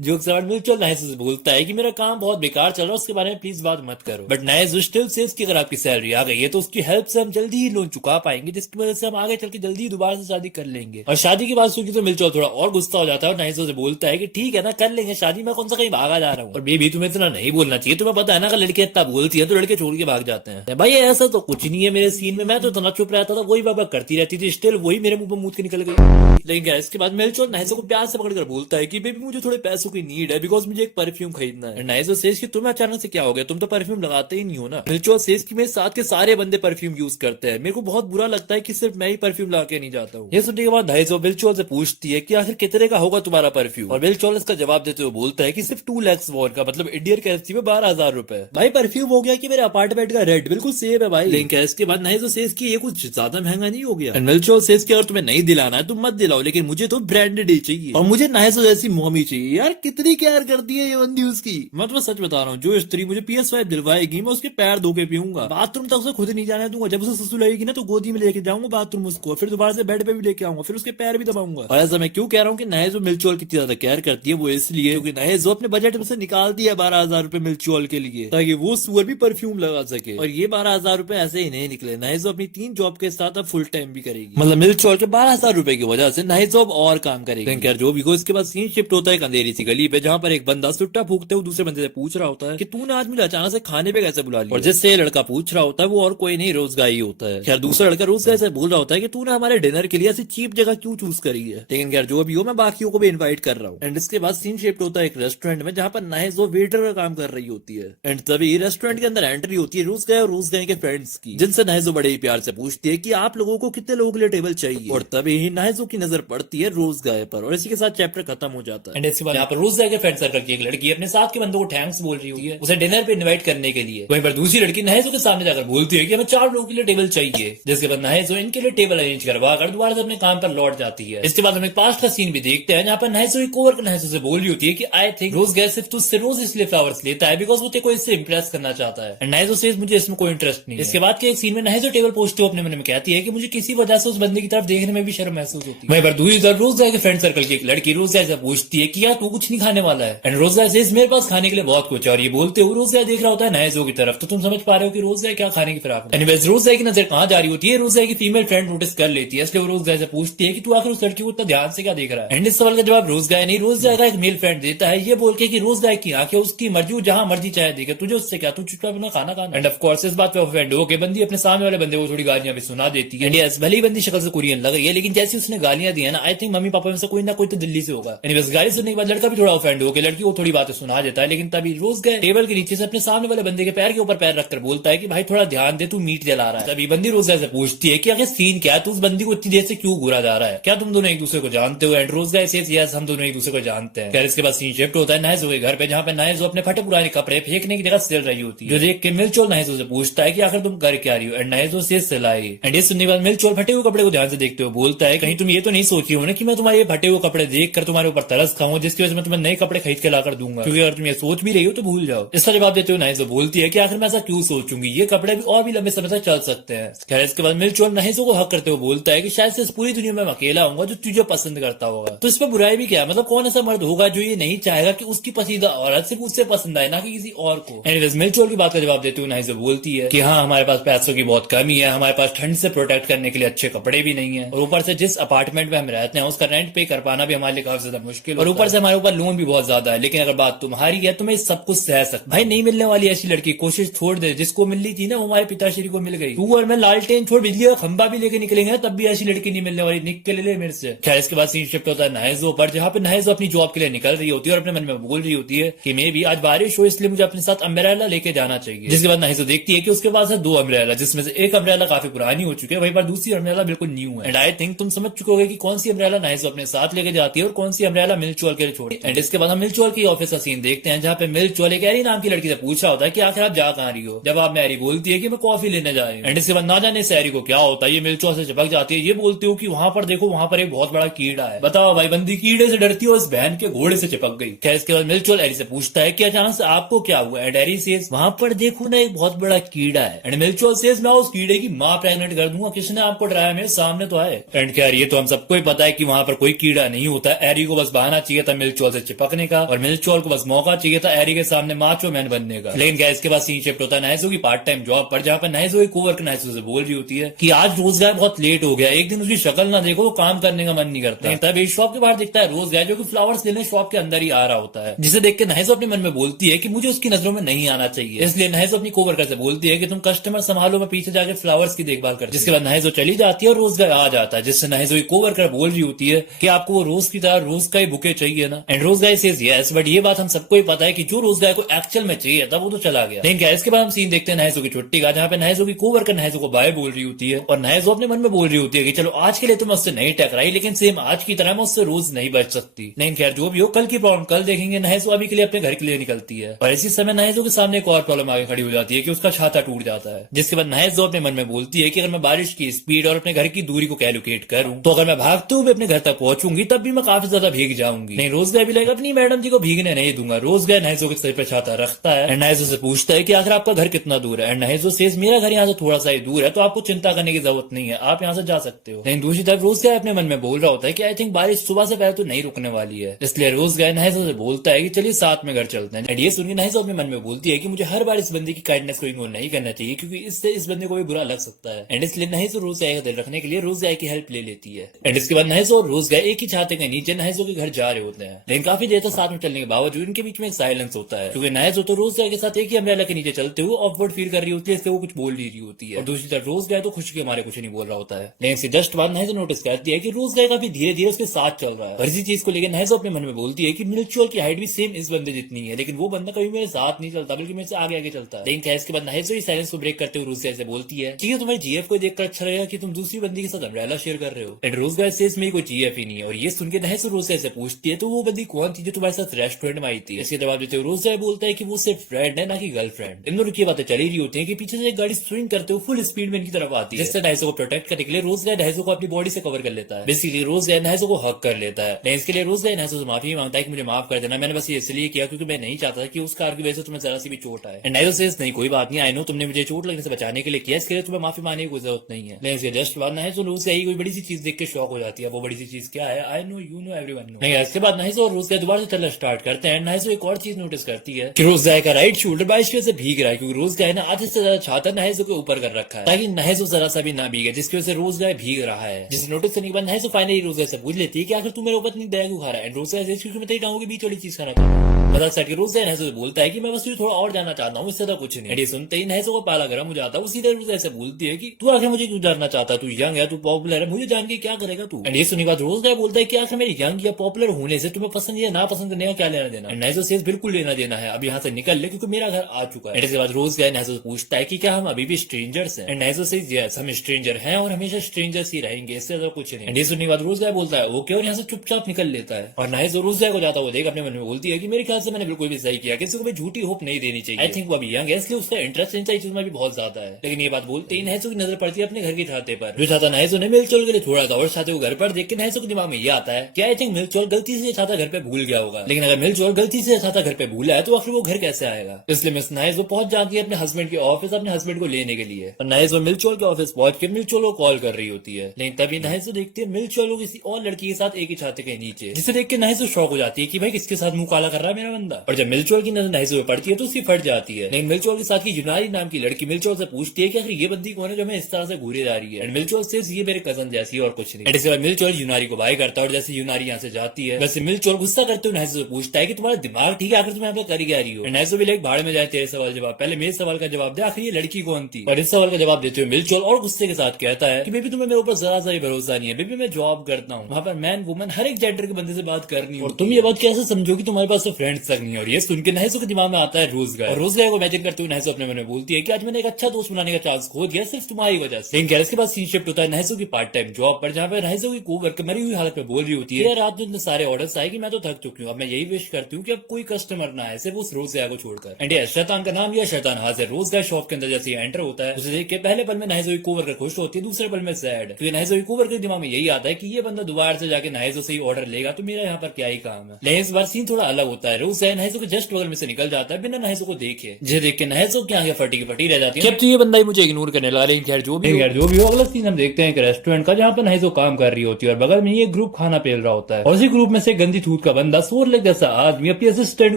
जोक सवाल मिलचोल नहीजो से बोलता है कि मेरा काम बहुत बेकार चल रहा है उसके बारे में प्लीज बात मत करो। बट नहीजो स्टिल सेज कि अगर आपकी सैलरी आ गई है तो उसकी हेल्प से हम जल्दी ही लोन चुका पाएंगे, जिसकी वजह से हम आगे चल के जल्दी दोबारा से शादी कर लेंगे। और शादी की बात सुनकर तो मिलचोल थोड़ा और गुस्सा हो जाता है और नहीजो से बोलता है कि ठीक है ना कर लेंगे शादी, मैं कौन सा कहीं भागा जा रहा हूँ। और बेबी तुम्हें इतना नहीं बोलना चाहिए, तुम्हें पता है ना अगर लड़के इतना बोलती है तो लड़के छोड़ के भाग जाते हैं। भाई ऐसा तो कुछ नहीं है मेरे सीन में, मैं तो इतना चुप रहता था, वही बाबा करती रहती थी, स्टिल वही मेरे मुंह पर मुंह के निकल गई। लेकिन क्या इसके बाद मिलचोल नहीजो को प्यार से पकड़कर बोलता है कि बेबी मुझे थोड़े पैसों की नीड है बिकॉज मुझे एक परफ्यूम खरीदना है। नहीजो सेज कि तुम्हें अचानक से क्या हो गया, तुम तो परफ्यूम लगाते ही नहीं हो ना। मिलचोल सेज कि मेरे साथ के सारे बंदे परफ्यूम यूज करते हैं, मेरे को बहुत बुरा लगता है कि सिर्फ मैं ही परफ्यूम लगा के नहीं जाता हूँ। ये सुनने के बाद नहीजो मिलचोल से पूछती है कि आखिर कितने का होगा तुम्हारा परफ्यूम, और मिलचोल इसका जवाब देते हुए बोलता है कि सिर्फ 2 लाख वॉट का, मतलब इंडियन करेंसी में 12,000 रुपए। भाई परफ्यूम हो गया कि मेरे अपार्टमेंट का रेंट बिल्कुल सेम है भाई। लेकिन इसके बाद नहीजो सेज कि ये कुछ ज्यादा महंगा नहीं हो गया। मिलचोल सेज कि अगर तुम्हें नहीं दिलाना है तुम मत दिलाओ, लेकिन मुझे तो ब्रांडेड ही चाहिए और मुझे नहीजो जैसी मॉमी चाहिए। यार कितनी केयर करती है ये बंदी उसकी, मैं तुम्हें सच बता रहा हूँ, जो स्त्री मुझे PS5 दिलवाएगी मैं उसके पैर धो के पीऊंगा, बाथरूम तक उसे खुद नहीं जाने दूंगा, जब उसे सुसु लगेगी ना तो गोदी में लेके जाऊंगा बाथरूम उसको, फिर दोबारा से बेड पे भी लेके आऊंगा, फिर उसके पैर भी दबाऊंगा। और ऐसा मैं क्यों कह रहा हूँ कि नहीजो मिलचोल की ज्यादा केयर करती है, वो इसलिए क्योंकि नहीजो अपने बजट में से निकालती है 12,000 रुपए मिलचोल के लिए ताकि वो सुअर भी परफ्यूम लगा सके। और ये 12,000 रुपए ऐसे ही नहीं निकले, नहीजो अपनी 3 जॉब के साथ अब फुल टाइम भी करेगी, मतलब मिलचोल के 12,000 रुपए की वजह से नहीजो अब और काम करेगी। जो भी हो, इसके बाद सीन शिफ्ट होता है एक अंधेरी सी गली पे, जहाँ पर एक बंदा सुट्टा फूकते हुए दूसरे बंदे से पूछ रहा होता है कि तूने आज मुझे अचानक से खाने पे कैसे बुला लिया। और जिससे लड़का पूछ रहा होता है वो और कोई नहीं रोजगाई होता है। खैर दूसरा लड़का रोजगाई से बोल रहा होता है कि तूने हमारे डिनर के लिए ऐसी चीप जगह क्यों चूज करी है, लेकिन खैर जो भी हो मैं बाकियों को भी इन्वाइट कर रहा हूँ। एंड इसके बाद सीन शिफ्ट होता है एक रेस्टोरेंट में, जहाँ पर नहीजो वेटर का काम कर रही होती है। एंड तभी रेस्टोरेंट के अंदर एंट्री होती है रोजगाई और रोजगाई के फ्रेंड्स की, जिनसे नहीजो बड़े ही प्यार से पूछती है कि आप लोगों को कितने लोगों के लिए टेबल चाहिए। और तभी नहीजो की नजर पड़ती है रोजगाई पर, और इसी के साथ चैप्टर खत्म हो जाता है। एंड इसके बाद यहाँ पर रोज जाके फ्रेंड सर्कल की एक लड़की अपने साथ के बंदों को थैंक्स बोल रही होती है उसे डिनर पे इनवाइट करने के लिए। वहीं पर दूसरी लड़की नहेजो के सामने जाकर बोलती है कि हमें 4 लोगों के लिए टेबल चाहिए, जिसके बाद नहेजो इनके लिए टेबल अरेंज करवा कर दोबारा से अपने काम पर लौट जाती है। इसके बाद हम एक पास्ट का सीन भी देखते हैं जहाँ पर नहेजो एक कोवर्कर नहेजो से बोल रही होती है कि आई थिंक रोज गैस सिर्फ तुझसे रोज इसलिए फ्लावर्स लेता है बिकॉज वो तेरे को इससे इंप्रेस करना चाहता है। एंड नहेजो से मुझे इसमें कोई इंटरेस्ट नहीं है। इसके बाद के एक सीन में नहेजो टेबल पहुंचते हुए अपने मन में कहती है कि मुझे किसी वजह से उस बंदे की तरफ देखने में भी शर्म महसूस होती है। वहीं पर दूसरी तरफ रोज जाए फ्रेंड सर्कल की एक लड़की रोज जाए से पूछती है कि यार तू कुछ नहीं खाने वाला है। एंड रोज जाए मेरे पास खाने के लिए बहुत कुछ है और ये बोलते हुए रोज जाए देख रहा होता है नहेजो की तरफ। तो तुम समझ पा रहे हो कि रोज जाए क्या खाने की फिराक में। एनीवेज रोज जाए की नजर कहाँ जा रही होती है, रोज जाए की फीमेल फ्रेंड नोटिस कर लेती है, इसलिए वो रोज जाए से पूछती है कि तू आखिर उस लड़की को इतना ध्यान से क्या देख रहा है। एंड इस सवाल का जवाब रोज गाय नहीं रोज जाए का एक मेल फ्रेंड देता है, ये बोल के कि रोज गाय की आंखें उसकी मर्जी जहां मर्जी चाहे देखे, तुझे उससे क्या, तू चुपचाप अपना खाना खाना। एंड ऑफ कोर्स इस बात पे ऑफेंड हो के बंदी अपने सामने वाले बंदे को थोड़ी गालियां भी सुना देती है। यस भले ही बंदी शक्ल से कोरियन लग रही है लेकिन जैसे उसने गालियां दी है ना आई थिंक मम्मी पापा में से कोई ना कोई तो दिल्ली से होगा। एनीवेज गाली सुनने के बाद लड़का भी थोड़ा ऑफेंड हो के लड़की को थोड़ी बातें सुना देता है, लेकिन तभी रोज गए टेबल के नीचे से अपने सामने वाले बंदे के पैर के ऊपर पैर रखकर बोलता है कि भाई थोड़ा ध्यान दे, तू मीट जला रहा है। तभी बंदी रोज से पूछती है कि आखिर सीन क्या है, तू उस बंदी को इतनी देर से क्यों घूरा जा रहा है, क्या तुम दोनों एक दूसरे को जानते हो। एंड रोज गाय यस हम दोनों एक दूसरे को जानते हैं। इसके बाद सीन शिफ्ट होता है नहेजो के घर पे जहाँ पे नहेजो अपने फटे पुराने कपड़े फेंकने की जगह सिल रही होती है, जो देख के मिलचोल नहेजो से पूछता है कि आखिर तुम कर क्या रही हो। एंड नहेजो से सिलाई। एंड ये सुनने के बाद मिलचोल फटे हुए कपड़े को ध्यान से देखते हुए बोलता है कहीं तुम ये तो नहीं सोची हो ना कि मैं तुम्हारे ये फटे हुए कपड़े देख कर तुम्हारे ऊपर तरस खाऊं जिसकी वजह से मैं तुम्हें नए कपड़े खरीद के लाकर दूंगा, क्योंकि अगर तुम ये सोच भी रही हो तो भूल जाओ। इसका जवाब देते हुए नहेजो बोलती है कि आखिर मैं ऐसा क्यों सोचूंगी, ये कपड़े भी और भी लंबे समय तक चल सकते हैं। खैर इसके बाद मिलचोल नहेजो को हक करते हुए बोलता है कि शायद से इस पूरी दुनिया में अकेला होऊंगा जो तुझे पसंद करता होगा, तो इस पर बुराई भी क्या, मतलब कौन ऐसा मर्द होगा जो ये नहीं चाहेगा कि उसकी पसंदीदा औरत सिर्फ उससे पसंद आए ना कि किसी और को। एनीवेज मिलचोल की बात का जवाब देते हुए नहेजो बोलती है कि हाँ हमारे पास पैसों की बहुत कमी है, हमारे पास ठंड से प्रोटेक्ट करने के लिए अच्छे कपड़े भी नहीं है, और ऊपर से जिस अपार्टमेंट में हम रहते हैं उसका रेंट पे कर पाना भी हमारे लिए काफी ज्यादा मुश्किल, और ऊपर से हमारे ऊपर लोन भी बहुत ज्यादा है। लेकिन अगर बात तुम्हारी है तो मैं सब कुछ सह सकता। भाई नहीं मिलने वाली ऐसी लड़की कोशिश छोड़ दे, जिसको मिलनी थी ना वो हमारे पिताश्री को मिल गई। तू और मैं लालटेन छोड़ बिजली का खंबा भी लेके निकलेंगे तब भी ऐसी लड़की नहीं मिलने वाली, निक के ले मेरे से। खैर इसके बाद सीन शिफ्ट होता है नहेजो पर, जहाँ पे नहेजो अपनी जॉब के लिए निकल रही होती है और अपने मन में बोल रही होती है कि मे भी आज बारिश हो इसलिए मुझे अपने साथ अम्ब्रेला लेके जाना चाहिए। जिसके बाद नहेजो देखती है कि उसके पास है 2 अम्ब्रेला, जिसमें से एक अम्ब्रेला काफी पुरानी हो चुकी है, वहीं पर दूसरी अम्ब्रेला बिल्कुल न्यू है। एंड आई थिंक तुम समझ चुके कि कौन सी अम्ब्रेला नहेजो अपने साथ लेके जाती है और कौन सी अम्ब्रेला मिलचोल के लिए छोड़ती है। एंड इसके बाद हम मिलचोल की ऑफिस का सीन देखते हैं जहाँ पे मिलचोल एक एरी नाम की लड़की से पूछा होता है कि आखिर आप जा कहाँ रही हो। जब आप एरी बोलती है कि मैं कॉफी लेने जा रही हूँ। एंड इसके बाद ना जाने से एरी को क्या होता है, ये मिलचोल से चिपक जाती है, ये बोलती हो कि वहां पर देखो वहां पर एक बहुत बड़ा कीड़ा है। बताओ भाई बंदी कीड़े से डरती है और इस बहन के घोड़े से चिपक गई। खैर इसके बाद मिलचोल एरी से पूछता है कि अचानक से आपको क्या हुआ। एंड एरी सेज वहां पर देखो ना एक बहुत बड़ा कीड़ा है। एंड मिलचोल सेज मैं उस कीड़े की माँ प्रेग्नेंट कर दूंगा, किसने आपको डराया, मेरे सामने तो आए। एंड खैर ये तो हम सबको ही पता है कि वहां पर कोई कीड़ा नहीं होता। एरी को बस बहाना चाहिए था मिलचोल से चिपकने का, और मिलचोल को बस मौका चाहिए था एरी के सामने माचो मैन बनने का। लेकिन क्या इसके बाद सीन शिफ्ट होता है नहेजो की पार्ट टाइम जॉब पर, जहाँ पर नहेजो एक कोवर्कर नहेजो से बोल रही होती है कि आज रोज गाय बहुत लेट हो गया, एक दिन उसकी शक्ल ना देखो तो काम करने का मन नहीं करता। तब एक शॉप के बाहर दिखता है रोज गाय जो कि फ्लावर्स लेने शॉप के अंदर ही आ रहा होता है, जिसे देख के नहेजो अपने मन में बोलती है कि मुझे उसकी नजरों में नहीं आना चाहिए। इसलिए नहेजो अपनी कोवर्कर से बोलती है कि तुम कस्टमर संभालो, मैं पीछे जाकर फ्लावर्स की देखभाल कर। जिसके बाद नहेजो चली जाती है और रोज गाय आ जाता है, जिससे नहेजो की कोवर्कर बोल रही होती है कि आपको वो रोज की तरह रोज का ही बुके चाहिए ना। And Rose Guy says yes, but ये बात हम सबको ही पता है कि जो रोज गाय को एक्चुअल में चाहिए था वो तो चला गया। लेकिन क्या इसके बाद हम सीन देखते हैं नहेजो की छुट्टी का, जहाँ पे नहेजो की कोवर्कर नहेजो को बाय बोल रही होती है और नहेजो अपने मन में बोल रही होती है कि चलो आज के लिए तो मैं उससे नहीं टकराई, लेकिन सेम आज की तरह मैं उससे रोज नहीं बच सकती। लेकिन खैर जो भी हो कल की प्रॉब्लम कल देखेंगे। नहेजो अभी के लिए अपने घर के लिए निकलती है और इसी समय नहेजो के सामने एक और प्रॉब्लम आगे खड़ी हो जाती है कि उसका छाता टूट जाता है। जिसके बाद नहेजो अपने मन में बोलती है कि अगर मैं बारिश की स्पीड और अपने घर की दूरी को कैलकुलेट करूं तो अगर मैं भागते हुए अपने घर तक पहुंचूंगी तब भी मैं काफी ज्यादा भीग जाऊंगी। नहीं रोज गाय भी लगेगा अपनी मैडम जी को भीगने नहीं दूंगा। रोज गाय नहेजो के सर पर छाता रखता है एंड नहेजो से पूछता है कि आखिर आपका घर कितना दूर है। एंड नहेजो सेज मेरा घर यहाँ से थोड़ा सा ही दूर है, तो आपको चिंता करने की जरूरत नहीं है, आप यहाँ से जा सकते हो। लेकिन दूसरी तरफ रोज गाय अपने मन में बोल रहा होता है कि आई थिंक बारिश सुबह से पहले तो नहीं रुकने वाली है। इसलिए रोज गाय नहेजो से बोलता है कि चलिए साथ में घर चलते हैं। एंड ये सुनिए नहेजो अपने मन में बोलती है कि मुझे हर बार इस बंदे की काइंडनेस को इग्नोर नहीं करना चाहिए, क्योंकि इससे इस बंदे को भी बुरा लग सकता है। एंड इसलिए नहेजो रोज गाय का दिल रखने के लिए रोज गाय की हेल्प ले लेती है। एंड इसके बाद नहेजो और रोज गाय एक ही छाते के नीचे नहेजो के घर जा रहे होते हैं। लेकिन काफी देर तक साथ में चलने के बावजूद इनके बीच में एक साइलेंस होता है, क्योंकि नहेजो तो रोज गाय के साथ एक ही अम्ब्रेला के नीचे चलते हुए ऑकवर्ड फील कर रही होती है, इससे वो कुछ बोल नहीं रही होती है। और दूसरी तरफ रोज गाय तो खुशी के मारे कुछ नहीं बोल रहा होता है। लेकिन इससे जस्ट बाद नहेजो नोटिस करती है कि रोज गाय काफी धीरे धीरे उसके साथ चल रहा है। और इसी चीज को लेकर नहेजो अपने मन में बोलती है कि मिलचोल की हाइट भी सेम इस बंदे जितनी है, लेकिन वो बंदा कभी मेरे साथ नहीं चलता बल्कि मेरे से आगे आगे चलता है। लेकिन क्या इसके बाद नहेजो इस साइलेंस को ब्रेक करते हुए रोज गाय से बोलती है कि तुम्हारे जीएफ को देखकर अच्छा लगेगा कि तुम दूसरी बंदी के साथ अम्ब्रेला शेयर कर रहे हो। एंड रोज गाय सेज मेरी कोई जीएफ ही नहीं है। और ये सुन के नहसो रोज से ऐसे पूछती है तो वो बंदी कौन थी जो तुम्हारे साथ रेस्टोरेंट में आई थी। इसके जवाब देते हुए रोज बोलता है कि वो सिर्फ फ्रेंड है ना कि गर्लफ्रेंड। इन दोनों की बातें चली रही होती है कि पीछे से एक गाड़ी स्विंग करते हुए फुल स्पीड में इनकी तरफ आती है, जिससे नहसो को प्रोटेक्ट करने के लिए रोज नहसो को अपनी बॉडी से कवर कर लेता है। बेसिकली रोज नहसो को हक कर लेता है, लेकिन इसके लिए रोज नहसो से माफी मांगता है कि मुझे माफ कर देना, मैंने बस ये इसलिए किया क्योंकि मैं नहीं चाहता कि उस कार की वजह से तुम्हें जरा सी भी चोट आए। एंड नहसो सेज नहीं कोई बात नहीं, आई नो तुमने मुझे चोट लगने से बचाने के लिए किया, इसके लिए तुम्हें माफी मांगने की कोई जरूरत नहीं है। लेकिन इसके जस्ट बाद नहसो रोज से कोई बड़ी सी चीज देख के शॉक हो जाती है। वो बड़ी सी चीज क्या है? I know you know everyone know. नहीं, इसके बाद नहसो और रोज दोबारा से चलना स्टार्ट करते हैं। नहसो एक और चीज नोटिस करती है कि रोज का राइट शोल्डर बारिश की वजह से भीग रहा है, क्योंकि रोज है ना आधे से ज्यादा छाता नहसो के ऊपर कर रखा है ताकि नहसो जरा सा भी ना भीगे, जिसकी वजह से रोज भीग रहा है। जिसे नोटिस करने के बाद नहसो फाइनली रोज से पूछ लेती है कि आखिर तू मेरे ऊपर इतनी दया क्यों खा रहा है। रोज क्योंकि मैं तेरी टांगों के बीच वाली चीज खाना चाहता हूँ। बता सके रोज नहसो से बोलता है कि मैं बस तुझे थोड़ा और जानना चाहता हूँ, इससे ज्यादा कुछ नहीं। सुनते ही नहसो को पाला गर्म हो जाता है। सीधे रोज ऐसे बोलती है कि तू आखिर मुझे क्यों जानना चाहता है, तू यंग है, तू पॉपुलर है, मुझे जान के क्या करेगा तू। एंड ये सुनने के बाद रोज बोलता है कि आखिर मेरी यंग या पॉपुलर होने से तुम्हें पसंद या ना पसंद करने का क्या लेना देना। नहसो से बिल्कुल लेना देना है, अब यहाँ से निकल ले क्योंकि मेरा घर आ चुका है। इसके बाद रोज नहसो से पूछता है कि क्या हम अभी भी स्ट्रेंजर्स हैं। एंड नहसो से यस हम स्ट्रेंजर हैं और हमेशा स्ट्रेंजर्स ही रहेंगे, इससे ज्यादा कुछ नहीं। एंड ये सुनने के बाद रोज बोलता है ओके और यहाँ से चुपचाप निकल लेता है। और नहसो रोज को जाता हुआ देख अपने मन में बोलती है कि मेरे ख्याल से मैंने बिल्कुल भी सही किया, किसी को भी झूठी होप नहीं देनी चाहिए। आई थिंक वो अभी यंग है इसलिए उसका इंटरेस्ट इन चीजों में भी बहुत ज्यादा है। लेकिन ये बात बोलते ही नहसो की नजर पड़ती है अपने घर की छाते पर, जो छाता नहसो ने मिलचोल के लिए छोड़ा था। और छाते को घर पर देख के नहसो के दिमाग में ये आता है कि आई थिंक मिलचोल गलती से छाता घर पे भूल गया होगा, लेकिन अगर मिलचोल गलती से छाता घर पे भूला है तो आखिर वो घर कैसे आएगा। इसलिए मिस नहसो पहुंच जाती है अपने हस्बैंड के ऑफिस अपने हस्बैंड को लेने के लिए। और नहसो मिलचोल के ऑफिस पहुंच के मिलचोल को कॉल कर रही होती है, लेकिन तभी नहसो देखती है मिलचोल किसी और लड़की के साथ एक ही छाते के नीचे, जिसे देख के नहसो शॉक हो जाती है कि भाई किसके साथ मुंह काला कर रहा है मेरा बंदा। और जब मिलचोल की नजर नहसो पे पड़ती है तो उसकी फट जाती है। लेकिन मिलचोल के साथ की यूनारी नाम की लड़की मिलचोल से पूछती है कि आखिर ये बंदी कौन है जो हमें इस तरह से घूरे जा रही है। एंड मिलचोल से ये मेरे कजन जैसी और कुछ नहीं। इसके बाद मिलचोल यूनारी को बाय करता है और जैसे यूनारी यहाँ से जाती है वैसे मिलचोल गुस्सा करते हुए नहसो से पूछता है कि तुम्हारा दिमाग ठीक है, आखिर तुम यहाँ पे कर क्या रही हो। नहसो भी लाइक भाड़ में जाए तेरे सवाल जवाब, पहले मेरे सवाल का जवाब दे, आखिर ये लड़की कौन थी। और इस सवाल का जवाब देते हुए मिलचोल और गुस्से के साथ कहता है कि बेबी तुम्हें मेरे ऊपर जरा सा ही भरोसा नहीं है, बेबी मैं जॉब करता हूँ, वहाँ पर मैन वुमन हर एक जेंडर के बंदे से बात करनी और तुम ये बात कैसे समझो कि तुम्हारे पास तो फ्रेंड्स तक नहीं है। और ये सुन के नहसो के दिमाग में आता है रोजगार, और रोजगार को इमेजिन करते हुए नहसो अपने मन में बोलती है कि आज मैंने एक अच्छा दोस्त बनाने का चांस खो दिया सिर्फ तुम्हारी वजह से। लेकिन इसके बाद सीन शिफ्ट होता है नहसो की पार्ट टाइम जॉब पर, जहाँ पे नहसो की कोवर्कर मरी हुई हालत में बोल रही होती है रात में सारे ऑर्डर्स आए कि मैं तो थक चुकी हूँ, अब मैं यही विश करती हूँ कि अब कोई कस्टमर ना आए सिर्फ उस रोजगार को छोड़कर। एंड ये शैतान का नाम या शैतान हाजिर रोजगार शॉप के अंदर जैसे एंटर होता है उसे देख के पहले पल में नहसो की कोवर्कर खुश होती है, दूसरे पल में सैड, क्योंकि नहसो की कोवर्कर के दिमाग में यही आता है कि ये बंदा दोबारा से जाके नहसो से ही ऑर्डर लेगा तो मेरा यहाँ पर क्या ही काम है। लेकिन इस बार सीन थोड़ा अलग होता है, रोज नहसो के जस्ट बगल में से निकल जाता है बिना नहसो को देखे, जिसे देख के नहसो की आंखें फटी की फटी रह जाती है। तो ये बंदा ही मुझे इग्नोर करने लगा। लेकिन खैर जो भी हो अगला सीन हम देखते हैं रेस्टोरेंट का, जहाँ पर नहसो काम कर रही होती है और बगल में ये ग्रुप खाना पेल रहा होता है। और उसी ग्रुप में से गंदी थूत का बंदा सोर लेग जैसा आदमी अपने असिस्टेंट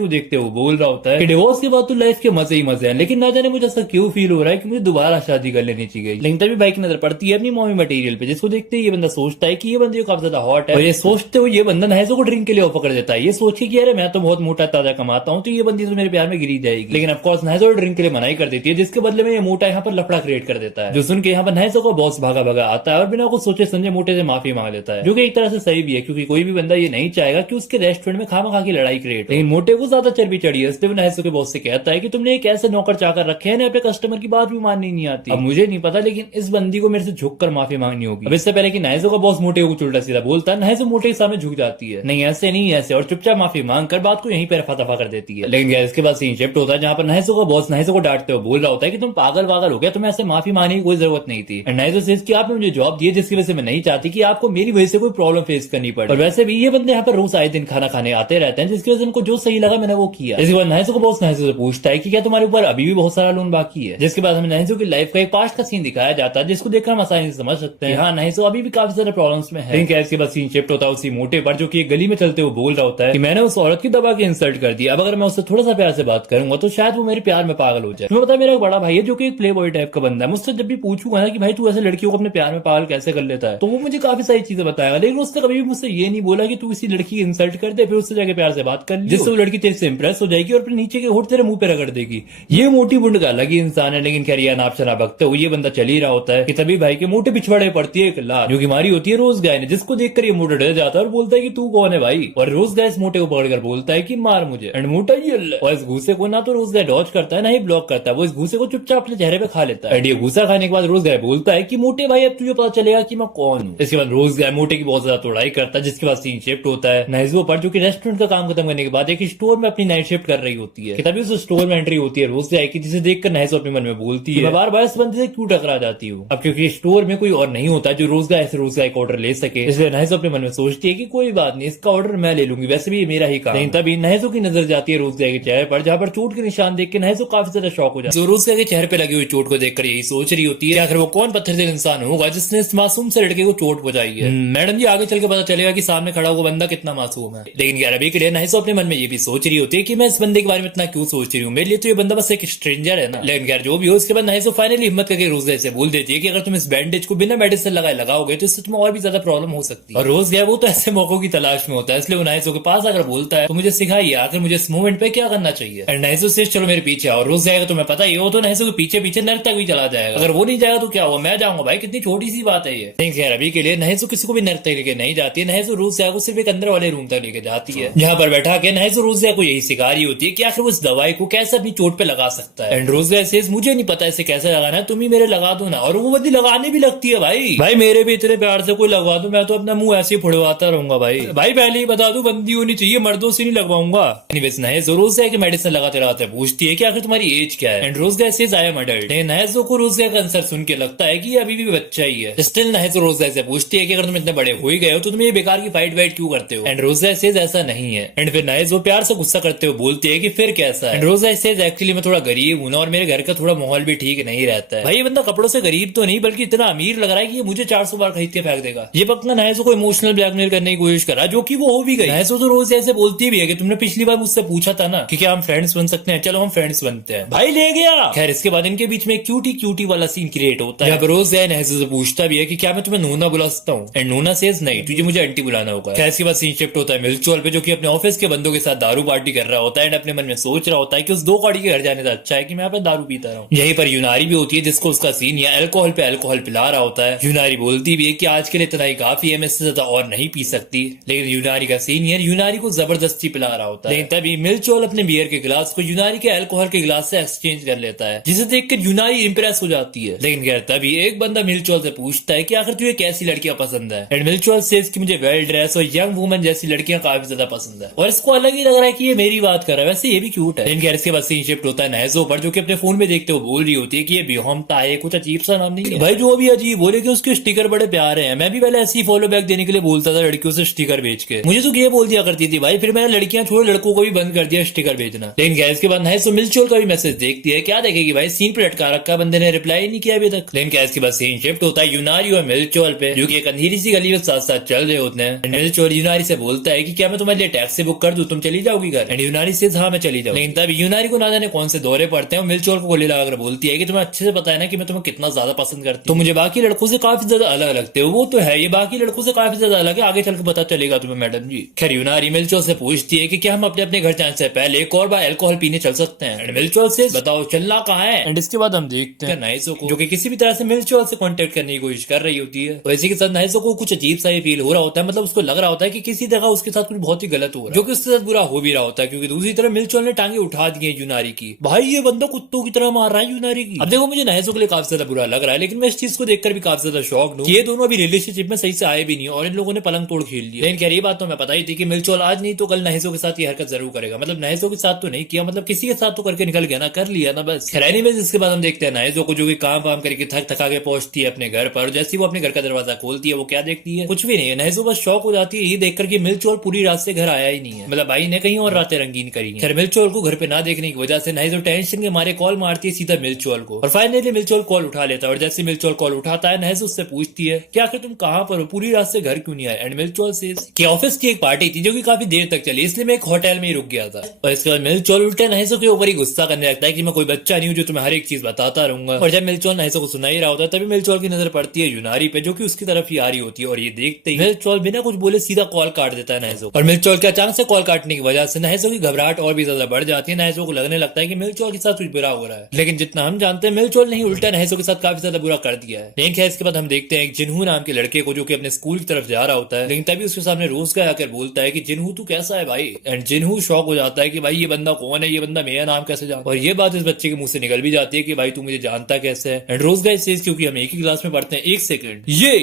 को देखते हुए बोल रहा होता है कि डिवोर्स के बाद तो लाइफ के मजे ही मजे हैं, लेकिन ना जाने मुझे ऐसा क्यों फील हो रहा है कि मुझे दोबारा शादी कर लेनी चाहिए। लेकिन तभी बाइक नजर पड़ती है अपनी मॉमी मटेरियल पे, जिसको देखते ही ये बंदा सोचता है कि ये बंदे काफी ज्यादा हॉट है। और ये सोचते हुए ये बंदा नहसो को ड्रिंक के लिए ऑफर कर देता है, ये सोच के कि अरे मैं तो बहुत मोटा ताजा कमाता हूँ तो ये बंदी तो मेरे प्यार में गिरी जाएगी। लेकिन ऑफकोर्स नहसो ड्रिंक के लिए मनाई कर देती है, जिसके बदले में ये मोटा यहाँ पर लफड़ा क्रिएट कर देता है। जो सुन के यहाँ पर नहसो को बॉस भागा भागा आता है और बिना कुछ सोचे समझे मोटे से माफी मांग लेता है, जो कि एक तरह से सही भी है क्योंकि कोई भी बंदा ये नहीं चाहेगा कि उसके रेस्टोरेंट में खामा खा की लड़ाई क्रिएट। लेकिन मोटे को ज्यादा चर्बी चढ़ी है, इसलिए नहसो के बॉस से कहता है कि तुमने एक ऐसे नौकर चाकर रखे हैं अपने कस्टमर की बात भी माननी नहीं आती। अब मुझे नहीं पता लेकिन इस बंदी को मेरे से झुककर माफी मांगनी होगी। अब इससे पहले कि नहसो का बॉस मोटे को उल्टा सीधा बोलता है, नहसो मोटे के सामने झुक जाती है, नहीं ऐसे नहीं ऐसे, और चुपचाप माफी मांग कर बात को यहीं पर रफा दफा कर देती है। लेकिन इसके बाद सीन शिफ्ट होता है जहाँ पर नहसो का बॉस नहसो को डांटते हुए बोल रहा होता है कि तुम पागल वागल हो गया, तुम्हें ऐसे माफी मांगने की कोई जरूरत नहीं थी। नहसो सेज कि आपने मुझे जॉब दी है जिसकी वजह से मैं नहीं चाहती कि आपको मेरी वजह से कोई प्रॉब्लम फेस करनी पड़े। और वैसे भी ये बंदे यहाँ पर रोज आए दिन खाना खाने आते रहते हैं, जिसकी वजह से उनको जो सही लगा मैंने वो किया। इसके बाद नहसो को बॉस नहसो से पूछता है कि क्या तुम्हारे ऊपर अभी भी बहुत सारा लोन बाकी है, जिसके बाद हमें नहसो की लाइफ का एक पास्ट का सीन दिखाया जाता है, जिसको देखकर हम आसानी से समझ सकते हैं हाँ नहसो अभी भी काफी सारे प्रॉब्लम्स में है। लेकिन इसके बाद सीन शिफ्ट होता है उसी मोटे पर, जो कि एक गली में चलते हुए बोल रहा होता है कि मैंने उस औरत की दबा के इंसल्ट कर दिया, अब अगर मैं उससे थोड़ा सा प्यार से बात करूंगा तो शायद वो मेरे प्यार में पागल हो जाए। तुम्हें पता है मेरा एक बड़ा भाई है जो कि एक प्ले बॉय टाइप का बंदा है, मुझसे जब भी पूछूंगा ना कि भाई तू ऐसे लड़कियों को अपने प्यार में पागल कैसे कर लेता है तो वो मुझे काफी सारी चीजें बताएगा, लेकिन उसने कभी भी मुझसे ये नहीं बोला कि तू किसी लड़की की इंसल्ट कर दे फिर उससे जाके प्यार से बात कर, जिससे वो लड़की तेरे से इंप्रेस हो जाएगी और फिर नीचे के होठ तेरे मुंह पे रगड़ देगी। ये मोटी बुंड का अलग ही इंसान है। लेकिन खैर यह नाप शनाप बकते हुए ये बंदा चल ही रहा होता है कि तभी भाई के मोटे पिछवाड़े पड़ती है एक लात, जो कि मारी होती है रोज गाय ने, जिसको देखकर ये मोटा डर जाता है और बोलता है कि तू कौन है भाई। और रोज गाय इस मोटे को पकड़कर बोलता है कि मार मुझे। एंड मोटा ये और इस घूसे को ना तो रोज गाय डॉज करता है ना ही ब्लॉक करता है, वो इस घूसे को चुपचाप अपने चेहरे पे खा लेता है। ये घूसा खाने के बाद रोज गाय बोलता है कि मोटे भाई अब तुझे पता चलेगा कि मैं कौन हूँ। इसके बाद रोज गाय मोटे की बहुत ज्यादा तोड़ाई करता है, जिसके बाद सीन शिफ्ट होता है नाइजो पर, जो कि रेस्टोरेंट का काम खत्म करने के बाद एक स्टोर में अपनी नाइट शिफ्ट कर रही होती है। तभी उस स्टोर में एंट्री होती है रोज गाय की, जिसे देखकर नाइजो अपने मन में बोलती है मैं बार बार इस बंदे से क्यों टकरा जाती हूँ। अब क्योंकि स्टोर में कोई और नहीं होता जो रोज गाय का ऑर्डर ले सके, इसलिए नाइजो अपने मन में सोचती है कि कोई बात नहीं, इसका ऑर्डर मैं ले लूंगी, वैसे भी ये मेरा ही काम। लेकिन तभी नाइजो की नजर जाती है रोज गाय के चेहरे पर, जहाँ पर चोट के निशान देख के नाइजो काफी ज्यादा शॉक हो जाती है। रोज गाय के चेहरे पे लगी हुई चोट को देखकर यही सोच रही होती है आखिर वो कौन पत्थर दिल इंसान होगा जिसने इस मासूम से लड़के को चोट पहुंचाई है। मैडम जी आगे चल के पता चलेगा कि सामने खड़ा हुआ बंदा कितना मासूम है। लेकिन यार अभी के लिए नाइजो अपने मन में ये भी सोच रही होती है कि मैं इस बंदे के बारे में इतना क्यों सोच रही हूँ, मेरे लिए तो ये बंदा बस एक स्ट्रेंजर है ना। लेकिन यार जो भी हो, उसके बाद नाइजो फाइनली हिम्मत करके रोज गाय से बोल देती है कि अगर तुम इस बैंडेज को बिना मेडिसिन लगाए लगाओगे तो इससे तुम्हें और भी ज्यादा प्रॉब्लम हो सकती है। और रोज गाय वो तो ऐसे मौकों की तलाश में होता है, इसलिए वो नाइजो के पास अगर बोलता है तो मुझे सिखाइए आखिर मुझे इस मूवमेंट पे क्या करना चाहिए। एंड नाइजो से चलो मेरे पीछे, और रोज गाय तुम्हें पता ही हो तो नाइजो के पीछे पीछे नर्क तक भी चला जाएगा। अगर वो नहीं जाएगा तो क्या हुआ, मैं जाऊंगा भाई, कितनी छोटी सी बात है ये। खैर अभी के लिए नाइजो किसी को भी नर्क तक लेके नहीं जाती है। नाइजो रोज गाय को सिर्फ एक अंदर वाले रूम तक लेके जाती है, जहाँ पर बैठा के नाइजो रोज गाय को यही सिखा रही होती है कि आखिर वो इस दवाई को कैसे अपनी चोट पे लगा सकता है। एंड रोज गाय सेज मुझे नहीं पता इसे कैसे लगाना है, तुम ही मेरे लगा दो ना। और वो बंदी लगाने भी लगती है भाई मेरे भी इतने प्यार से कोई लगवा दो, मैं तो अपना मुंह ऐसे ही फुड़वाता रहूंगा भाई पहले ही बता दू बंदी होनी चाहिए, मर्दों से नहीं लगवाऊंगा। एनीवेज नाइजो रोज गाय की मेडिसिन लगाते लगाते पूछती है कि आखिर तुम्हारी एज क्या है। And Rose Guy says I am adult. नाइजो को रोज गाय का आंसर सुन के लगता है कि ये अभी भी बच्चा ही है। स्टिल नाइजो रोज गाय से पूछती है कि अगर तुम इतने बड़े हो ही गए हो तो तुम ये बेकार की फाइट वाइट क्यों करते हो। एंड रोज गाय सेज ऐसा नहीं है। एंड फिर नाइजो प्यार से गुस्सा करते हुए बोलती है कि फिर कैसा है। And Rose Guy says actually मैं थोड़ा गरीब हूं ना, और मेरे घर का थोड़ा माहौल भी ठीक नहीं रहता है। भाई ये बंदा कपड़ों से गरीब तो नहीं बल्कि इतना अमीर लग रहा है कि ये मुझे 400 बार खरीद के फेंक देगा। ये पक्का नाइजो को इमोशनल ब्लैकमेल करने की कोशिश करा, जो कि वो हो भी गई। नाइजो तो रोज ऐसे बोलती भी है कि तुमने पिछली बार मुझसे पूछा था ना कि क्या हम फ्रेंड्स बन सकते हैं, चलो हम फ्रेंड्स बनते हैं। भाई ले गया। खैर इसके बाद इनके बीच में क्यूटी क्यूटी वाला सीन क्रिएट होता है, जहाँ रोज गाय नाइजो से पूछता भी है कि क्या मैं तुम्हें नोना बुला सकता हूँ। एंड नोना सेज नहीं, तुझे मुझे आंटी बुलाना होगा। खैर इसके बाद सीन शिफ्ट होता है मिल्चोल पे, जो कि अपने ऑफिस के बंदों के साथ दारू पार्टी कर रहा होता है। एंड अपने मन में सोच रहा होता है कि उस दो कौड़ी के घर जाने से अच्छा है कि मैं यहाँ पे दारू पीता रहूं। यहीं पर यूनारी भी होती है, जिसको उसका सीन या अल्कोहल पे अल्कोहल पिला रहा होता है। यूनारी बोलती भी है कि आज के लिए इतना ही काफी है, मैं इससे ज्यादा और नहीं पी सकती। लेकिन यूनारी का सीनियर यूनारी को जबरदस्ती पिला रहा होता है। लेकिन तभी मिल्चोल अपने बियर के गिलास को यूनारी के अल्कोहल के गिलास से एक्सचेंज कर लेता है, जिसे देखकर यूनारी इंप्रेस हो जाती है। लेकिन खैर तभी एक बंदा मिल्चोल से पूछता है कि आखिर तुझे कैसी लड़कियां पसंद है। एंड मिल्चोल सेज कि मुझे वेल ड्रेस और यंग वुमन जैसी लड़कियां काफी ज्यादा पसंद है। और इसको अलग ही लग रहा है कि ये मेरी बात कर रहा है, वैसे ये भी क्यूट है। लेकिन खैर इसके बाद सीन शिफ्ट होता है नाइजो पर, जो कि अपने फोन में देखते हुए बोल रही होती है कि ये बिहोमता है, कुछ अजीब सा नाम नहीं है भाई, जो भी अजीब बोले कि उसके स्टिकर बड़े प्यारे हैं। मैं भी पहले ऐसी फॉलो बैक देने के लिए बोलता था लड़कियों से स्टिकर बेच के, मुझे तो ये बोल दिया करती थी भाई, फिर मैंने लड़कियां छोड़ लड़कों को भी बंद कर दिया स्टिकर बेचना। लेकिन क्या इसके बाद नाइजो मिल्चोल का भी मैसेज देखती है, क्या देखेगी भाई, सीन पे लटका रखा, बंदे ने रिप्लाई नहीं किया अभी तक। लेकिन क्या इसके बाद सीन शिफ्ट होता है यूनारी और मिल्चोल पे, जो कि एक अंधेरी सी गली में साथ साथ चल रहे होते हैं। मिल्चोल यूनारी से बोलता है कि क्या मैं तुम्हारे लिए टैक्सी बुक कर दूं, तुम चली जाओगी घर। एंड यूनारी से हाँ मैं चली जाऊँ। लेकिन तब यूनारी को ना जाने कौन से दौरे पड़ते हैं, मिल्चोल को गोली लगाकर बोलती है कि तुम्हें अच्छे से पता है ना कि मैं तुम्हें कितना ज्यादा पसंद करती हूँ, तो मुझे बाकी लड़कों से काफी ज्यादा अलग लगते हो। वो तो है, ये बाकी लड़कों से काफी ज्यादा अलग है, आगे चल के पता चलेगा तुम्हें मैडम जी। खैर यूनारी मिल्चोल से पूछती है कि क्या हम अपने अपने घर जाने से पहले एक और बार अल्कोहल पीने चल सकते हैं। एंड मिल्चोल से बताओ चलना कहाँ है। एंड इसके बाद हम देखते हैं नाइजो को, जो कि किसी भी तरह से मिल्चोल से कांटेक्ट करने की कोशिश कर रही होती है। वैसे के साथ नाइजो को कुछ अजीब सा फील हो रहा होता है, मतलब उसको लग रहा होता है कि किसी जगह उसके साथ कुछ बहुत ही गलत हो रहा है, जो कि उसके साथ बुरा हो भी रहा होता है। क्योंकि दूसरी तरफ मिल्चोल ने टांगे उठा दी है यूनारी की। भाई ये बंदा कुत्तों की तरह मार रहा है यूनारी की। अब देखो मुझे नाइजो के लिए काफी ज्यादा बुरा लग रहा है, लेकिन मैं इस चीज को देखकर भी काफी ज्यादा शॉक हूँ। ये दोनों अभी रिलेशनशिप में सही से आए भी नहीं और इन लोगों ने पलंग तोड़ खेल लिया। लेकिन क्या ये बात तो मैं पता ही थी कि मिल्चोल आज नहीं तो कल नाइजो के साथ ये हरकत जरूर करेगा। मतलब नाइजो के साथ तो नहीं किया, मतलब किसी के साथ तो करके निकल गया ना, कर लिया ना बस। खैर एनीवेज इसके बाद हम देखते हैं नाइजो को, जो कि काम वाम करके थक थका के पहुंचती है अपने घर पर। जैसे वो अपने घर का दरवाजा खोलती है वो क्या देखती है, कुछ भी नहीं है। नाइजो बस शॉक हो जाती है ये देखकर कि मिल्चोल पूरी रात से घर आया ही नहीं है, मतलब भाई ने कहीं और रातें रंगीन करी है। खैर मिल्चोल को घर पे ना देखने की वजह से नाइजो टेंशन के मारे कॉल मारती है सीधा मिल्चोल को, और फाइनली मिल्चोल कॉल उठा लेता है। और जैसे मिल्चोल कॉल उठाता है नाइजो उससे पूछती है कि आखिर तुम कहाँ पर हो, पूरी रात से घर क्यों नहीं आए। एंड मिल्चोल सेज कि ऑफिस की एक पार्टी थी जो कि काफी देर तक चली, इसलिए मैं एक होटल में ही रुक गया था। और इसके बाद मिल्चोल उल्टे नाइजो के ऊपर ही गुस्सा करने लगता है कि मैं कोई बच्चा नहीं हूँ जो तुम्हें हर एक चीज बताता रहूंगा। और जब मिल्चोल नाइजो को सुना ही रहा होता है तभी मिल्चोल की नजर पड़ती है यूनारी पे, जो कि उसकी तरफ ही आ रही होती है। और ये देखते ही मिल्चोल बिना कुछ बोले सीधा कॉल काट देता है नाइजो। और मिल्चोल के अचानक से कॉल काटने की वजह से नाइजो की घबराहट और भी ज्यादा बढ़ जाती है। नाइजो को लगने लगता है कि मिल्चोल के साथ कुछ बुरा हो रहा है, लेकिन जितना हम जानते हैं मिल्चोल नहीं उल्टा नाइजो के साथ काफी ज्यादा बुरा कर दिया है। लेकिन खैर इसके बाद हम देखते हैं एक जिन्हू नाम के लड़के को, जो कि अपने स्कूल की तरफ जा रहा होता है। लेकिन तभी उसके सामने रोज का आकर बोलता है कि जिन्हू तू कैसा है भाई। एंड जिन्हू शॉक हो जाता है कि भाई ये बंदा कौन है, ये बंदा मेरा नाम कैसे जानता। और ये बात इस बच्चे के मुंह से निकल भी जाती है कि भाई तू मुझे जानता कैसे है। एंड रोज गाइस सेज क्योंकि हम एक ही क्लास में पढ़ते हैं, एक सेकंड ये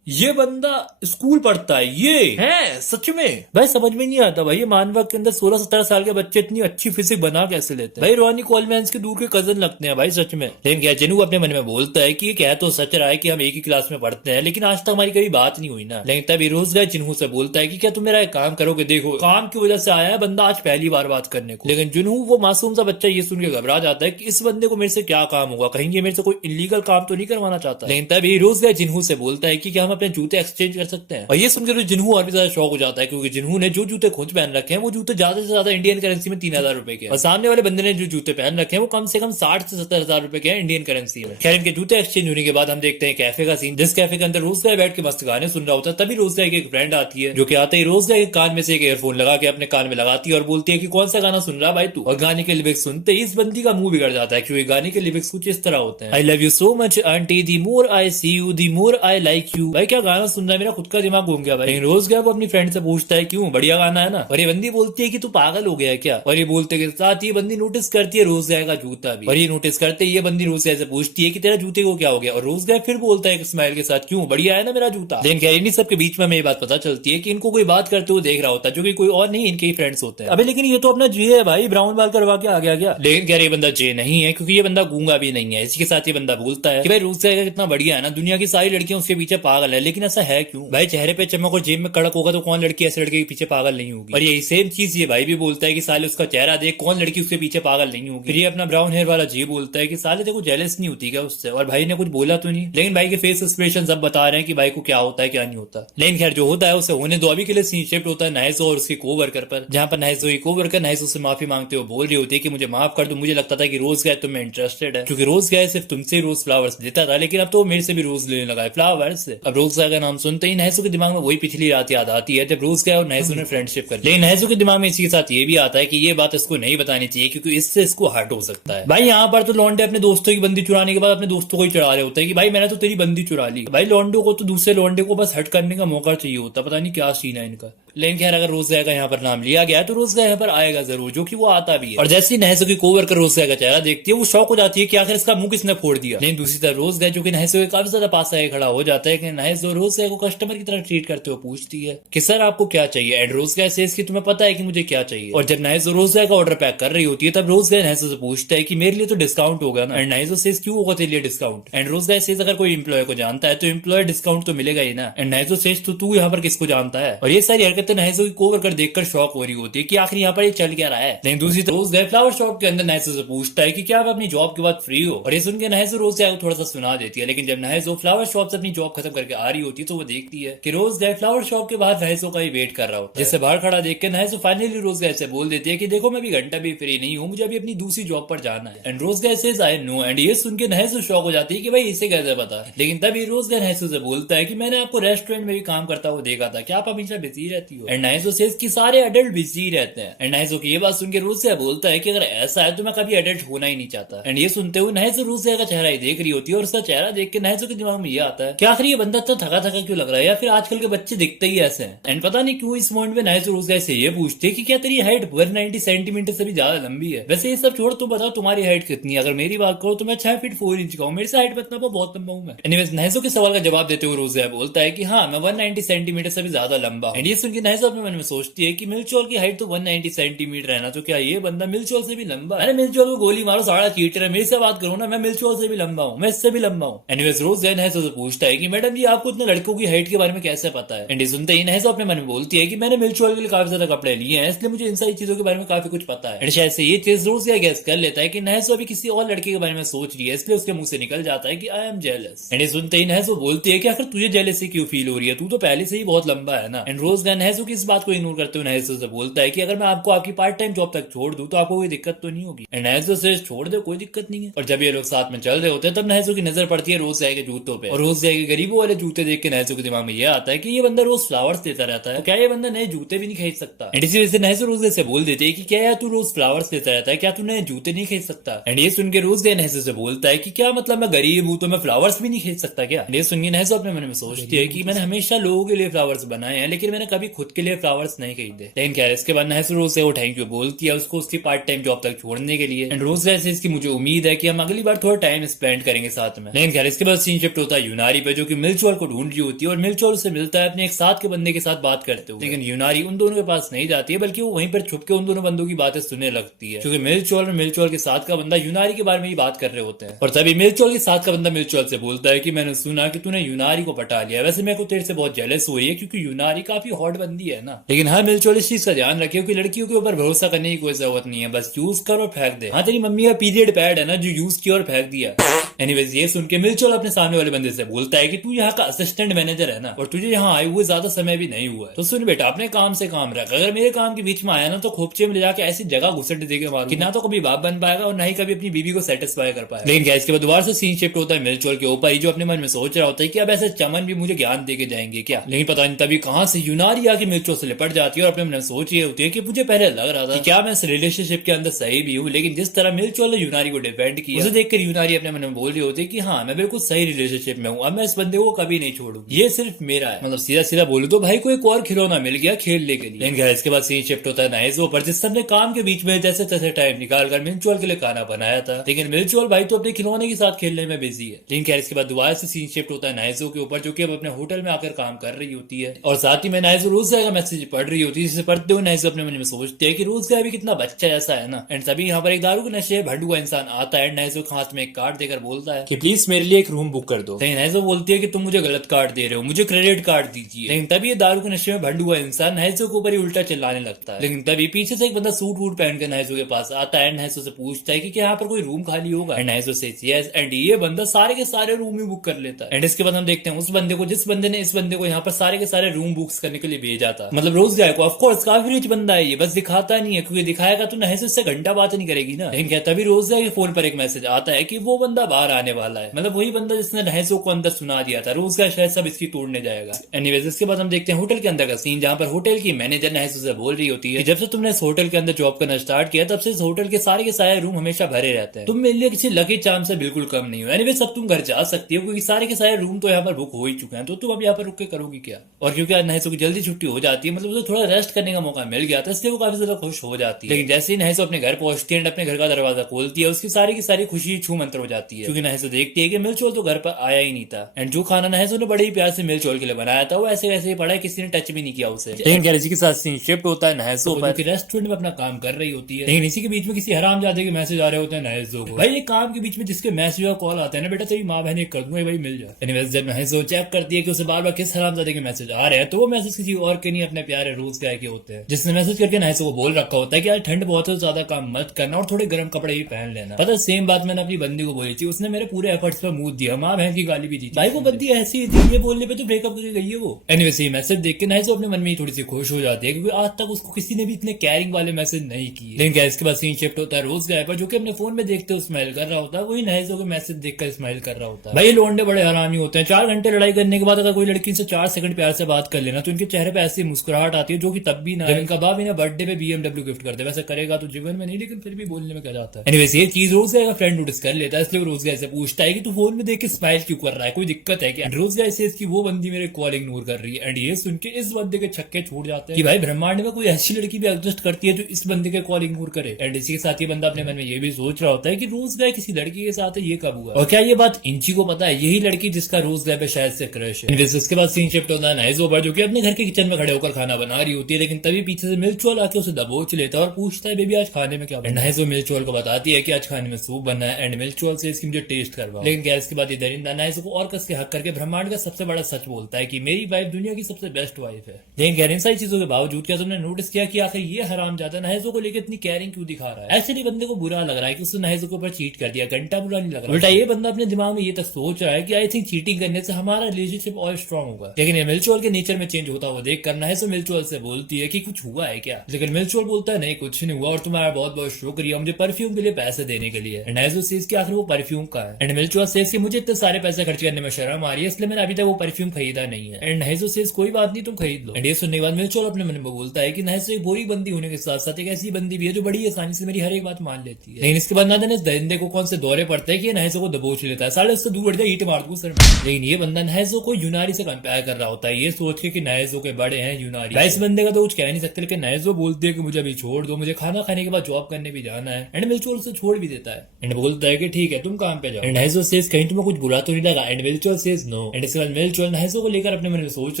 ये बंदा स्कूल पढ़ता है, ये है सच में। भाई समझ में नहीं आता भाई, ये मानवा के अंदर 16-17 साल के बच्चे इतनी अच्छी फिजिक्स बना कैसे लेते हैं। भाई रोनी कोलमैन के दूर के कजन लगते हैं भाई सच में। लेकिन क्या जनू अपने मन में बोलता है कि ये कह तो सच रहा है कि हम एक ही क्लास में पढ़ते हैं, लेकिन आज तक हमारी कभी बात नहीं हुई ना। लेकिन तभी रोज गए जिन्हू से बोलता है कि क्या तुम मेरा एक काम करोगे, देखो काम की वजह से आया है बंदा आज पहली बार बात करने को। लेकिन जिन्हू वो मासूम सा बच्चा ये सुन के घबरा जाता है कि इस बंदे को मेरे से क्या काम होगा, कहीं ये मेरे से कोई इलीगल काम तो नहीं करवाना चाहता। लेकिन तभी रोज गए जिन्हू से बोलता है कि क्या हम अपने जूते एक्सचेंज कर सकते हैं। और ये सुनकर तो जिन्हू और भी ज्यादा शौक हो जाता है, क्योंकि जिन्हू ने जो जूते खुद पहन रखे हैं वो जूते ज्यादा से ज्यादा इंडियन करेंसी में 3,000 रुपए के, और सामने वाले बंदे ने जो जूते पहन रखे हैं वो कम से कम 60 से 70,000 रुपए के हैं इंडियन करेंसी में। खैर इनके जूते एक्सचेंज होने के बाद हम देखते हैं कैफे का सीन, जिस कैफे के अंदर रोज गाय बैठ के मस्त गाने सुन रहा होता है। तभी रोज गाय की एक फ्रेंड आती है, जो कि आते ही रोज गाय के कान में से एक एयरफोन लगा के अपने कान में लगाती है और बोलती है कि कौन सा गाना सुन रहा भाई तू। और गाने के लिरिक्स सुनते ही इस बंदी का मुंह बिगड़ जाता है, क्योंकि गाने के लिरिक्स कुछ इस तरह होते हैं, I love you so much aunty, the more I see you the more I like you. भाई क्या गाना सुन रहा है, मेरा खुद का दिमाग घूम गया भाई। रोज गया वो अपनी फ्रेंड से पूछता है क्यों, बढ़िया गाना है ना। और ये बंदी बोलती है कि तू पागल हो गया है क्या। और ये बोलते के साथ ये बंदी नोटिस करती है रोज गाय का जूता भी, और ये नोटिस करते ये बंदी रोज गाय से पूछती है कि तेरा जूते को क्या हो गया। और रोज गाय फिर बोलता है एक स्माइल के साथ, क्यों बढ़िया है ना मेरा जूता। लेकिन खैर इन्हीं सबके बीच में हमें ये बात पता चलती है कि इनको कोई बात करते हुए देख रहा होता है, जो कि कोई और नहीं इनके ही फ्रेंड्स होते हैं। अबे लेकिन ये तो अपना जे है भाई, ब्राउन बाल करवा के आ गया क्या। लेकिन खैर ये बंदा जे नहीं है, क्योंकि ये बंदा गूंगा भी नहीं है। इसी के साथ ये बंदा बोलता है कि भाई रोज गाय कितना बढ़िया है ना, दुनिया की सारी लड़कियां उसके पीछे पागल है। लेकिन ऐसा है क्यों भाई, चेहरे पे चमक और जेब में कड़क होगा तो कौन लड़की ऐसे लड़के के पीछे पागल नहीं होगी। और यही सेम चीज ये भाई भी बोलता है कि साले उसका चेहरा देख, कौन लड़की उसके पीछे पागल नहीं होगी। फिर ये अपना ब्राउन हेयर वाला जी बोलता है कि साले देखो जेलस नहीं होती क्या उससे। और भाई ने कुछ बोला तो नहीं, लेकिन भाई के फेस एक्सप्रेशन सब बता रहे हैं कि भाई को क्या होता है क्या नहीं होता। लेकिन खैर जो होता है उसे होने दो। अभी के लिए सीन शिफ्ट होता है नाइजो और उसकी कोवर्कर पर, जहां पर नाइजो की कोवर्कर नाइजो से माफी मांगते हुए बोल रही होती है कि मुझे माफ कर दो, मुझे लगता था कि रोज गाय तुम्हें इंटरेस्टेड है, क्योंकि रोज गाय सिर्फ तुमसे रोज फ्लावर्स देता था, लेकिन अब तो मेरे से भी रोज लेने लगा है फ्लावर्स। अब रोज गाय का नाम सुनते ही नाइजो के दिमाग में वही पिछली रात याद आती है जब रोज गाय और नाइजो ने फ्रेंडशिप कर। लेकिन नाइजो के दिमाग में इसी के साथ ये भी आता है कि ये बात इसको नहीं बतानी चाहिए, क्योंकि इससे इसको हर्ट हो सकता है। भाई यहाँ पर तो लौंडे अपने दोस्तों की बंदी चुराने के बाद अपने दोस्तों को ही चढ़ा रहे होते हैं कि भाई मैंने तो तेरी बंदी चुरा ली। भाई लौंडो को तो दूसरे लौंडे को बस हट करने का मौका चाहिए होता, पता नहीं क्या सीन है इनका। लेकिन खैर अगर रोज गाय का यहाँ पर नाम लिया गया तो रोज गाय यहाँ पर आएगा जरूर, जो कि वो आता भी है। और जैसे ही नहसो की कोवर्कर रोज गाय का चेहरा देखती है वो शौक हो जाती है कि आखिर इसका मुंह किसने फोड़ दिया। लेकिन दूसरी तरफ रोज गाय जो कि नहसो के काफी ज्यादा पास आके खड़ा हो जाता है कि नहसो रोज गाय को कस्टमर की तरह ट्रीट करते हुए पूछती है कि सर आपको क्या चाहिए। एंड रोज गाय से इसकी तुम्हें पता है कि मुझे क्या चाहिए। और जब नहसो रोज गाय का ऑर्डर पैक कर रही होती है तब रोज गाय नहसो से पूछता है कि मेरे लिए तो डिस्काउंट होगा ना। एंड नहसो से क्यों होगा तेरे लिए डिस्काउंट। एंड रोज गाय से अगर कोई एम्प्लॉय को जानता है तो एम्प्लॉय डिस्काउंट तो मिलेगा ही ना। एंड नहसो से तो तू यहाँ पर किसको जानता है। और ये सारी हरकतें नहसो की कोवर्कर देखकर शौक हो रही होती है कि आखिर यहाँ पर ये चल क्या रहा है। लेकिन दूसरी तरफ रोज गाय फ्लावर शॉप के अंदर नहसो से पूछता है कि क्या आप अपनी जॉब के बाद फ्री हो। और ये सुन के नहसो रोज गाय को थोड़ा सा सुना देती है। लेकिन जब नहसो फ्लावर शॉप से अपनी जॉब खत्म करके आ रही होती है तो वो देखती है कि रोज गाय फ्लावर शॉप के बाहर नहसो का ही वेट कर रहा होता है, जिससे बाहर खड़ा देख के नहसो फाइनली रोज गाय से बोल देती है कि देखो मैं भी घंटा भी फ्री नहीं हूँ, मुझे अभी अपनी दूसरी जॉब पर जाना है। And Rose Guy says I know. And ये सुन के नहसो शॉक हो जाती है कि भाई इसे कैसे पता। लेकिन तभी रोज गाय नहसो से बोलता है कि मैंने आपको रेस्टोरेंट में भी काम करता हुआ देखा था, क्या आप हमेशा बिजी रहती हो। एंड नहसो सेज कि सारे एडल्ट बिजी रहते हैं। एंड नहसो की ये बात सुन के रोज गाय बोलता है कि अगर ऐसा है तो मैं कभी एडल्ट होना ही नहीं चाहता। एंड ये सुनते हुए नहसो रोज गाय का चेहरा ही देख रही होती है और उसका चेहरा देख के नहसो के दिमाग में ये आता है कि आखिर ये बंदा इतना थका थका क्यों लग रहा है, या फिर आजकल के बच्चे दिखते ही ऐसे हैं। एंड पता नहीं क्यों इस मोमेंट में नहसो रोज गाय से ये पूछते कि क्या तेरी हाइट 190 सेंटीमीटर से भी ज्यादा लंबी है। वैसे ये सब छोड़, तुम बताओ तुम्हारी हाइट कितनी है। अगर मेरी बात करो तो मैं 6 फीट 4 इंच का हूँ, मेरे से हाइट में इतना बहुत लंबा हूँ मैं। एनीवेज नहसो के सवाल का जवाब देते हुए रोज गाय बोलता है कि हाँ मैं 190 सेंटीमीटर से भी ज्यादा लंबा हूँ। एंड ये सुन के नहसो अपने मन में सोचती है कि मिलचोल की हाइट तो 190 सेंटीमीटर है ना, तो क्या ये बंदा मिलचोल से भी लंबा है। अरे मिलचोल को गोली मारो, साड़ा चीटर है, मेरे से बात करो ना, मैं मिलचोल से भी लंबा हूँ, मैं इससे भी लंबा हूँ। एनीवेज रोज गाय नहसो से पूछता है कि मैडम जी आपको इतने लड़कों की हाइट के बारे में कैसे पता है। एंड ये सुनते ही नहसो अपने मन में बोलती है कि मैंने मिलचोल के लिए काफी ज्यादा कपड़े लिए हैं, इसलिए मुझे इन सारी चीजों के बारे में काफी कुछ पता है। एंड शायद से ये चीज रोज गाय गैस कर लेता है कि नहसो अभी किसी और लड़के के बारे में सोच रही है, इसलिए उसके मुंह से निकल जाता है कि आई एम जेलस। एंड ये सुनते ही नहसो बोलती है कि आखिर तुझे जेलसी क्यों फील हो रही है, तू तो पहले से ही बहुत लंबा है ना। एंड रोज गाय नहसो की इस बात को इग्नोर करते हुए नहसो से बोलता है कि अगर मैं आपको आपकी पार्ट टाइम जॉब तक छोड़ दूं तो आपको कोई दिक्कत तो नहीं होगी। एंड नहसो से छोड़ दे कोई दिक्कत नहीं है। और जब ये लोग साथ में चल रहे होते हैं तब नहसो की नजर पड़ती है रोज गाय के जूतों पे। और रोज गाय के गरीबों वाले जूते देख के नहसो के दिमाग में ये आता है कि ये बंदा रोज फ्लावर्स देता रहता है, तो क्या ये बंदा नए जूते भी नहीं खरीद सकता। एंड इसी वजह से नहसो रोज गाय से बोल देते है कि क्या यार तू रोज फ्लावर्स देता रहता है, क्या तू नए जूते नहीं खरीद सकता। एंड ये सुन के रोज गाय नहसो से बोलता है कि क्या मतलब मैं गरीब हूँ तो मैं फ्लावर्स भी नहीं खरीद सकता क्या। ये सुन के नहसो अपने मन में सोचती है कि मैंने हमेशा लोगों के लिए फ्लावर्स बनाए हैं, लेकिन मैंने कभी खुद के लिए फ्लावर्स नहीं खरीदे। लेकिन क्या इसके बाद नहसू रोज से वो थैंक यू बोलती है उसको उसकी पार्ट टाइम जॉब तक छोड़ने के लिए। एंड रोज से इसकी मुझे उम्मीद है कि हम अगली बार थोड़ा टाइम स्पेंड करेंगे साथ में। लेकिन खैर इसके बाद सीन शिफ्ट होता है यूनारी पे, जो कि मिलचोल को ढूंढ रही होती है और मिलचोल से मिलता है अपने एक साथ के बंदे के साथ बात करते हुए। लेकिन यूनारी उन दोनों के पास नहीं जाती है, बल्कि वो वहीं पर छुप के उन दोनों बंदों की बातें सुनने लगती है, क्योंकि मिलचोल और मिलचोल के साथ का बंदा यूनारी के बारे में ही बात कर रहे होते हैं। और तभी मिलचोल के साथ का बंदा मिलचोल से बोलता है कि मैंने सुना कि तूने यूनारी को पटा लिया, वैसे मेरे को तेरे से बहुत जेलस हो रही है क्योंकि यूनारी काफी हॉट बंदी है ना। लेकिन हाँ मिलचोल इस चीज का ध्यान रखियो कि लड़कियों के ऊपर भरोसा करने की कोई जरूरत नहीं है, बस यूज कर और फेंक दे। हाँ तेरी मम्मी का पीरियड पैड है ना जो यूज किया और फेंक दिया। एनीवेज ये सुन के मिलचोल अपने सामने वाले बंदे से बोलता है कि तू यहाँ का असिस्टेंट मैनेजर है ना, और तुझे यहाँ आए हुए ज्यादा समय भी नहीं हुआ है, तो सुन बेटा अपने काम से काम रख। अगर मेरे काम के बीच में आया ना तो खोपचे में ले जाके ऐसी जगह घुसट देके मारूंगा कि ना तो कभी बाप बन पाएगा और ना ही कभी अपनी बीवी को सेटिस्फाई कर पाएगा। लेकिन क्या इसके बाद दोबारा से सीन शिफ्ट होता है मिलचोल के ऊपर, जो अपने मन में सोच रहा होता है कि अब ऐसे चमन भी मुझे ज्ञान देके जाएंगे क्या। लेकिन पता नहीं तभी कहां से यूनारी आके मिलचोल से लिपट जाती है और अपने मन में सोच ये होती है कि मुझे पहले लग रहा था कि क्या मैं इस रिलेशनशिप के अंदर सही भी हूँ, लेकिन जिस तरह मिलचोल ने यूनारी को डिफेंड किया उसे देखकर यूनारी अपने मन में बोल रही होती है कि हाँ मैं बिल्कुल सही रिलेशनशिप में हूँ, अब मैं इस बंदे को कभी नहीं छोड़ू, ये सिर्फ मेरा है। मतलब सीधा सीधा बोलूं तो भाई को एक और खिलौना मिल गया खेलने के लिए। लेकिन इसके बाद सीन शिफ्ट होता है नाइजो पर, जिस सबने काम के बीच में जैसे तैसे टाइम निकाल कर मिलचोल के लिए खाना बनाया था, लेकिन मिलचोल भाई तो अपने खिलौने के साथ खेलने में बिजी है। लेकिन क्या इसके बाद दोबारा से सीन शिफ्ट होता है नाइजो के ऊपर, जो कि अब अपने होटल में आकर काम कर रही होती है, और साथ ही में नाइजो रोज का मैसेज पढ़ रही होती है, जिसे पढ़ते हुए नाइजो अपने मन में सोचते है कि रोज का भी कितना बच्चा जैसा है ना। एंड तभी यहाँ पर एक दारू के नशे भंड हुआ इंसान आता है, नाइजो के हाथ में एक कार्ड देकर बोलता है कि प्लीज मेरे लिए एक रूम बुक कर दो। नाइजो बोलती है कि तुम मुझे गलत कार्ड दे रहे हो, मुझे क्रेडिट कार्ड दीजिए। लेकिन तभी ये दारू के नशे में भंड हुआ इंसान नाइजो के ऊपर ही उल्टा चिल्लाने लगता है। लेकिन तभी पीछे से एक बंदा सूट वूट पहन कर नाइजो के पास आता है, नाइजो से पूछता है कि क्या यहाँ पर कोई रूम खाली होगा, एंड नाइजो से यस, एंड ये बंदा सारे के सारे रूम ही बुक कर लेता है। एंड इसके बाद हम देखते हैं उस बंदे को जिस बंदे ने इस बंदे को यहाँ पर सारे के सारे रूम बुक्स करने के लिए भेजा था, मतलब रोज गाय को। ऑफकोर्स काफी रिच बंदा है ये, बस दिखाता नहीं है, क्योंकि दिखाएगा तो नाइजो से घंटा बात नहीं करेगी ना। लेकिन क्या तभी रोज गाय के फोन पर एक मैसेज आता है कि वो बंदा बाहर आने वाला है, मतलब वही बंदा जिसने नाइजो को अंदर सुना दिया था। रोज गाय शायद सब इसकी तोड़ने जाएगा। एनीवेज इसके बाद हम देखते हैं होटल के अंदर का सीन, जहाँ पर होटल की मैनेजर नाइजो से बोल रही होती है जब से तुमने इस होटल के अंदर जॉब करना स्टार्ट किया तब से इस होटल के सारे रूम हमेशा भरे रहते हैं, तुम मेरे लिए किसी लकी चार्म से बिल्कुल कम नहीं हो। एनीवेज अब तुम घर जा सकती हो, क्योंकि सारे के सारे रूम तो यहाँ पर बुक हो ही चुके हैं, तो तुम अब यहाँ पर रुक के करोगी क्या। और क्योंकि आज नाइजो की जल्दी छुट्टी हो जाती है, मतलब उसे थोड़ा रेस्ट करने का मौका मिल गया था, इसलिए वो काफी ज्यादा खुश हो जाती है। लेकिन जैसे ही नाइजो अपने घर पहुंचती है, अपने घर का दरवाजा खोलती है, उसकी सारी खुशी छू मंत्र हो जाती है, क्योंकि नाइजो देखती है कि मिलचोल तो घर पर आया ही नहीं था। एंड जो खाना नाइजो ने बड़े ही प्यार से मिलचोल के लिए बनाया था वो ऐसे वैसे ही पड़ा है, किसी ने टच भी नहीं किया उसे। लेकिन क्या इसी के साथ सीन शिफ्ट होता है नाइजो पर, रेस्टोरेंट में अपना काम कर रही होती है, लेकिन इसी के बीच में किसी हरामजादे के मैसेज आ रहे होते हैं नाइजो को। भाई ये काम के बीच में जिसके मैसेज और कॉल आते हैं ना, बेटा तेरी माँ बहन कर दूंगा भाई मिल जाए। एनीवेज जब नाइजो चेक करती है कि उसे बार बार किस हरामजादे के मैसेज आ रहे हैं, तो वो मैसेज किसी और के नहीं अपने प्यारे रोज गाय के होते हैं, जिसने मैसेज करके नाइजो को बोल रखा होता है कि यार ठंड बहुत है, ज्यादा काम मत करना और थोड़े गर्म कपड़े ही पहन लेना। पता सेम बात मैंने अपनी बंदी को बोली थी, उसने मेरे पूरे एफर्ट्स पर मूड दिया, माँ बहन की गाली भी दी। भाई वो बंदी ऐसी ही थी, ये बोलने पे तो ब्रेकअप करके गई है वो। एनीवेज ये मैसेज देख के नाइजो अपने मन में ही थोड़ी सी खुश हो जाती है, क्योंकि आज तक उसको किसी ने भी इतने कैरिंग वाले मैसेज नहीं किए। लेकिन क्या इसके बाद सीन शिफ्ट होता है रोज गाय पर, जो कि अपने फोन में देखते हुए स्माइल कर रहा होता है, वही नाइजो के मैसेज देखकर स्माइल कर रहा होता है। भाई लोंडे बड़े हरामी होते हैं, 4 घंटे लड़ाई करने के बाद अगर कोई लड़की से 4 सेकंड प्यार से बात कर लेना तो उनके चेहरे पे ऐसी मुस्कुराहट आती है, जो कि तब भी ना जब इनका बाप इन्हें बर्थडे पे BMW गिफ्ट करते। वैसे करेगा तो जीवन में नहीं, लेकिन फिर भी बोलने में क्या जाता है। एनीवेज ये चीज रोज गाय का फ्रेंड नोटिस कर लेता है, इसलिए रोज गाय से पूछता है कि तू फोन में देख के स्माइल क्यों कर रहा है, कोई दिक्कत है क्या। रोज गाय से इसकी वो बंदी मेरे कॉल इग्नोर कर रही है, एंड ये सुन के इस बंदे के छक्के छूट जाते हैं कि भाई ब्रह्मांड में कोई ऐसी लड़की भी एग्जिस्ट करती है जो इस बंदे के कॉल इग्नोर करे। एंड इसी के साथ ये बंदा अपने मन में ये भी सोच रहा होता है कि रोज गाय किसी लड़की के साथ है, ये कब हुआ, और क्या ये बात इंची को पता है, यही लड़की जिसका रोज गाय पे शायद से क्रश है। इसके बाद सीन शिफ्ट होता है नाइजो पर, जो कि अपने घर के किचन में खड़े होकर खाना बना रही होती है, लेकिन तभी पीछे से मिलचोल आके उसे दबोच लेता है और पूछता है बेबी आज खाने में क्या बना। नाइजो मिलचोल को बताती है कि आज खाने में सूप बना है, एंड मिलचोल से इसकी मुझे टेस्ट करवाओ। लेकिन क्या इसके बाद ये दरिंदा नाइजो को और कस के हक करके ब्रह्मांड का सबसे बड़ा सच बोलता है कि मेरी वाइफ दुनिया की सबसे बेस्ट वाइफ है। लेकिन क्या इन सारी चीजों के बावजूद क्या तुमने नोटिस किया कि आखिर ये हरामजादा नाइजो को लेकर इतनी केयरिंग क्यों दिखा रहा है। एक्चुअली बंदे को बुरा लग रहा है कि उसने नाइजो के ऊपर चीट कर दिया, घंटा बुरा नहीं लग रहा। उल्टा ये बंदा अपने दिमाग में ये तक सोच रहा है कि आई थिंक चीटिंग करने से हमारा रिलेशनशिप और स्ट्रॉन्ग होगा। लेकिन ये मिलचोल के नेचर में चेंज होता हुआ देख कर नाइजो मिलचोल से बोलती है कि कुछ हुआ है क्या, लेकिन मिलचोल बोलता है नहीं कुछ नहीं हुआ और तुम्हारा बहुत बहुत शुक्रिया मुझे परफ्यूम के लिए पैसे देने के लिए। नाइजो सेज कि आखिर वो परफ्यूम का है, एंड मिलचोल सेज कि मुझे इतने सारे पैसे खर्च करने में शर्म आ रही है, इसलिए मैंने अभी तक वो परफ्यूम खरीदा नहीं है। एंड नाइजो सेज कोई बात नहीं तुम खरीद लो। एंड ये सुनने के बाद मिलचोल अपने मन में बोलता है कि नाइजो एक बुरी बंदी होने के साथ साथ एक ऐसी बंदी भी है जो बड़ी आसानी से मेरी हर एक बात मान लेती है। लेकिन इसके बाद नादन इस दरिंदे को कौन से दौरे पड़ते हैं कि नाइजो को दबोच लेता है, साले उससे दूर हट जाए ईंट मार दूं सर में। लेकिन ये बंदा नाइजो को यूनारी से कंपेयर कर रहा होता है, ये सोच के कि नाइजो के बड़े पड़े हैं यूनारी। इस बंदे का तो कुछ कह नहीं सकते, लेकिन नैजो बोलती है कि मुझे अभी छोड़ दो, मुझे खाना खाने के बाद जॉब करने भी जाना है। एंड मिलचोल उसे छोड़ भी देता है एंड बोलता है कि ठीक है तुम काम पे जाओ। एंड नैजो सेज कहीं तुम्हें कुछ बुरा तो नहीं लगा? एंड मिलचोल सेज नो। एंड इसके बाद मिलचोल नैजो को लेकर अपने मन में सोच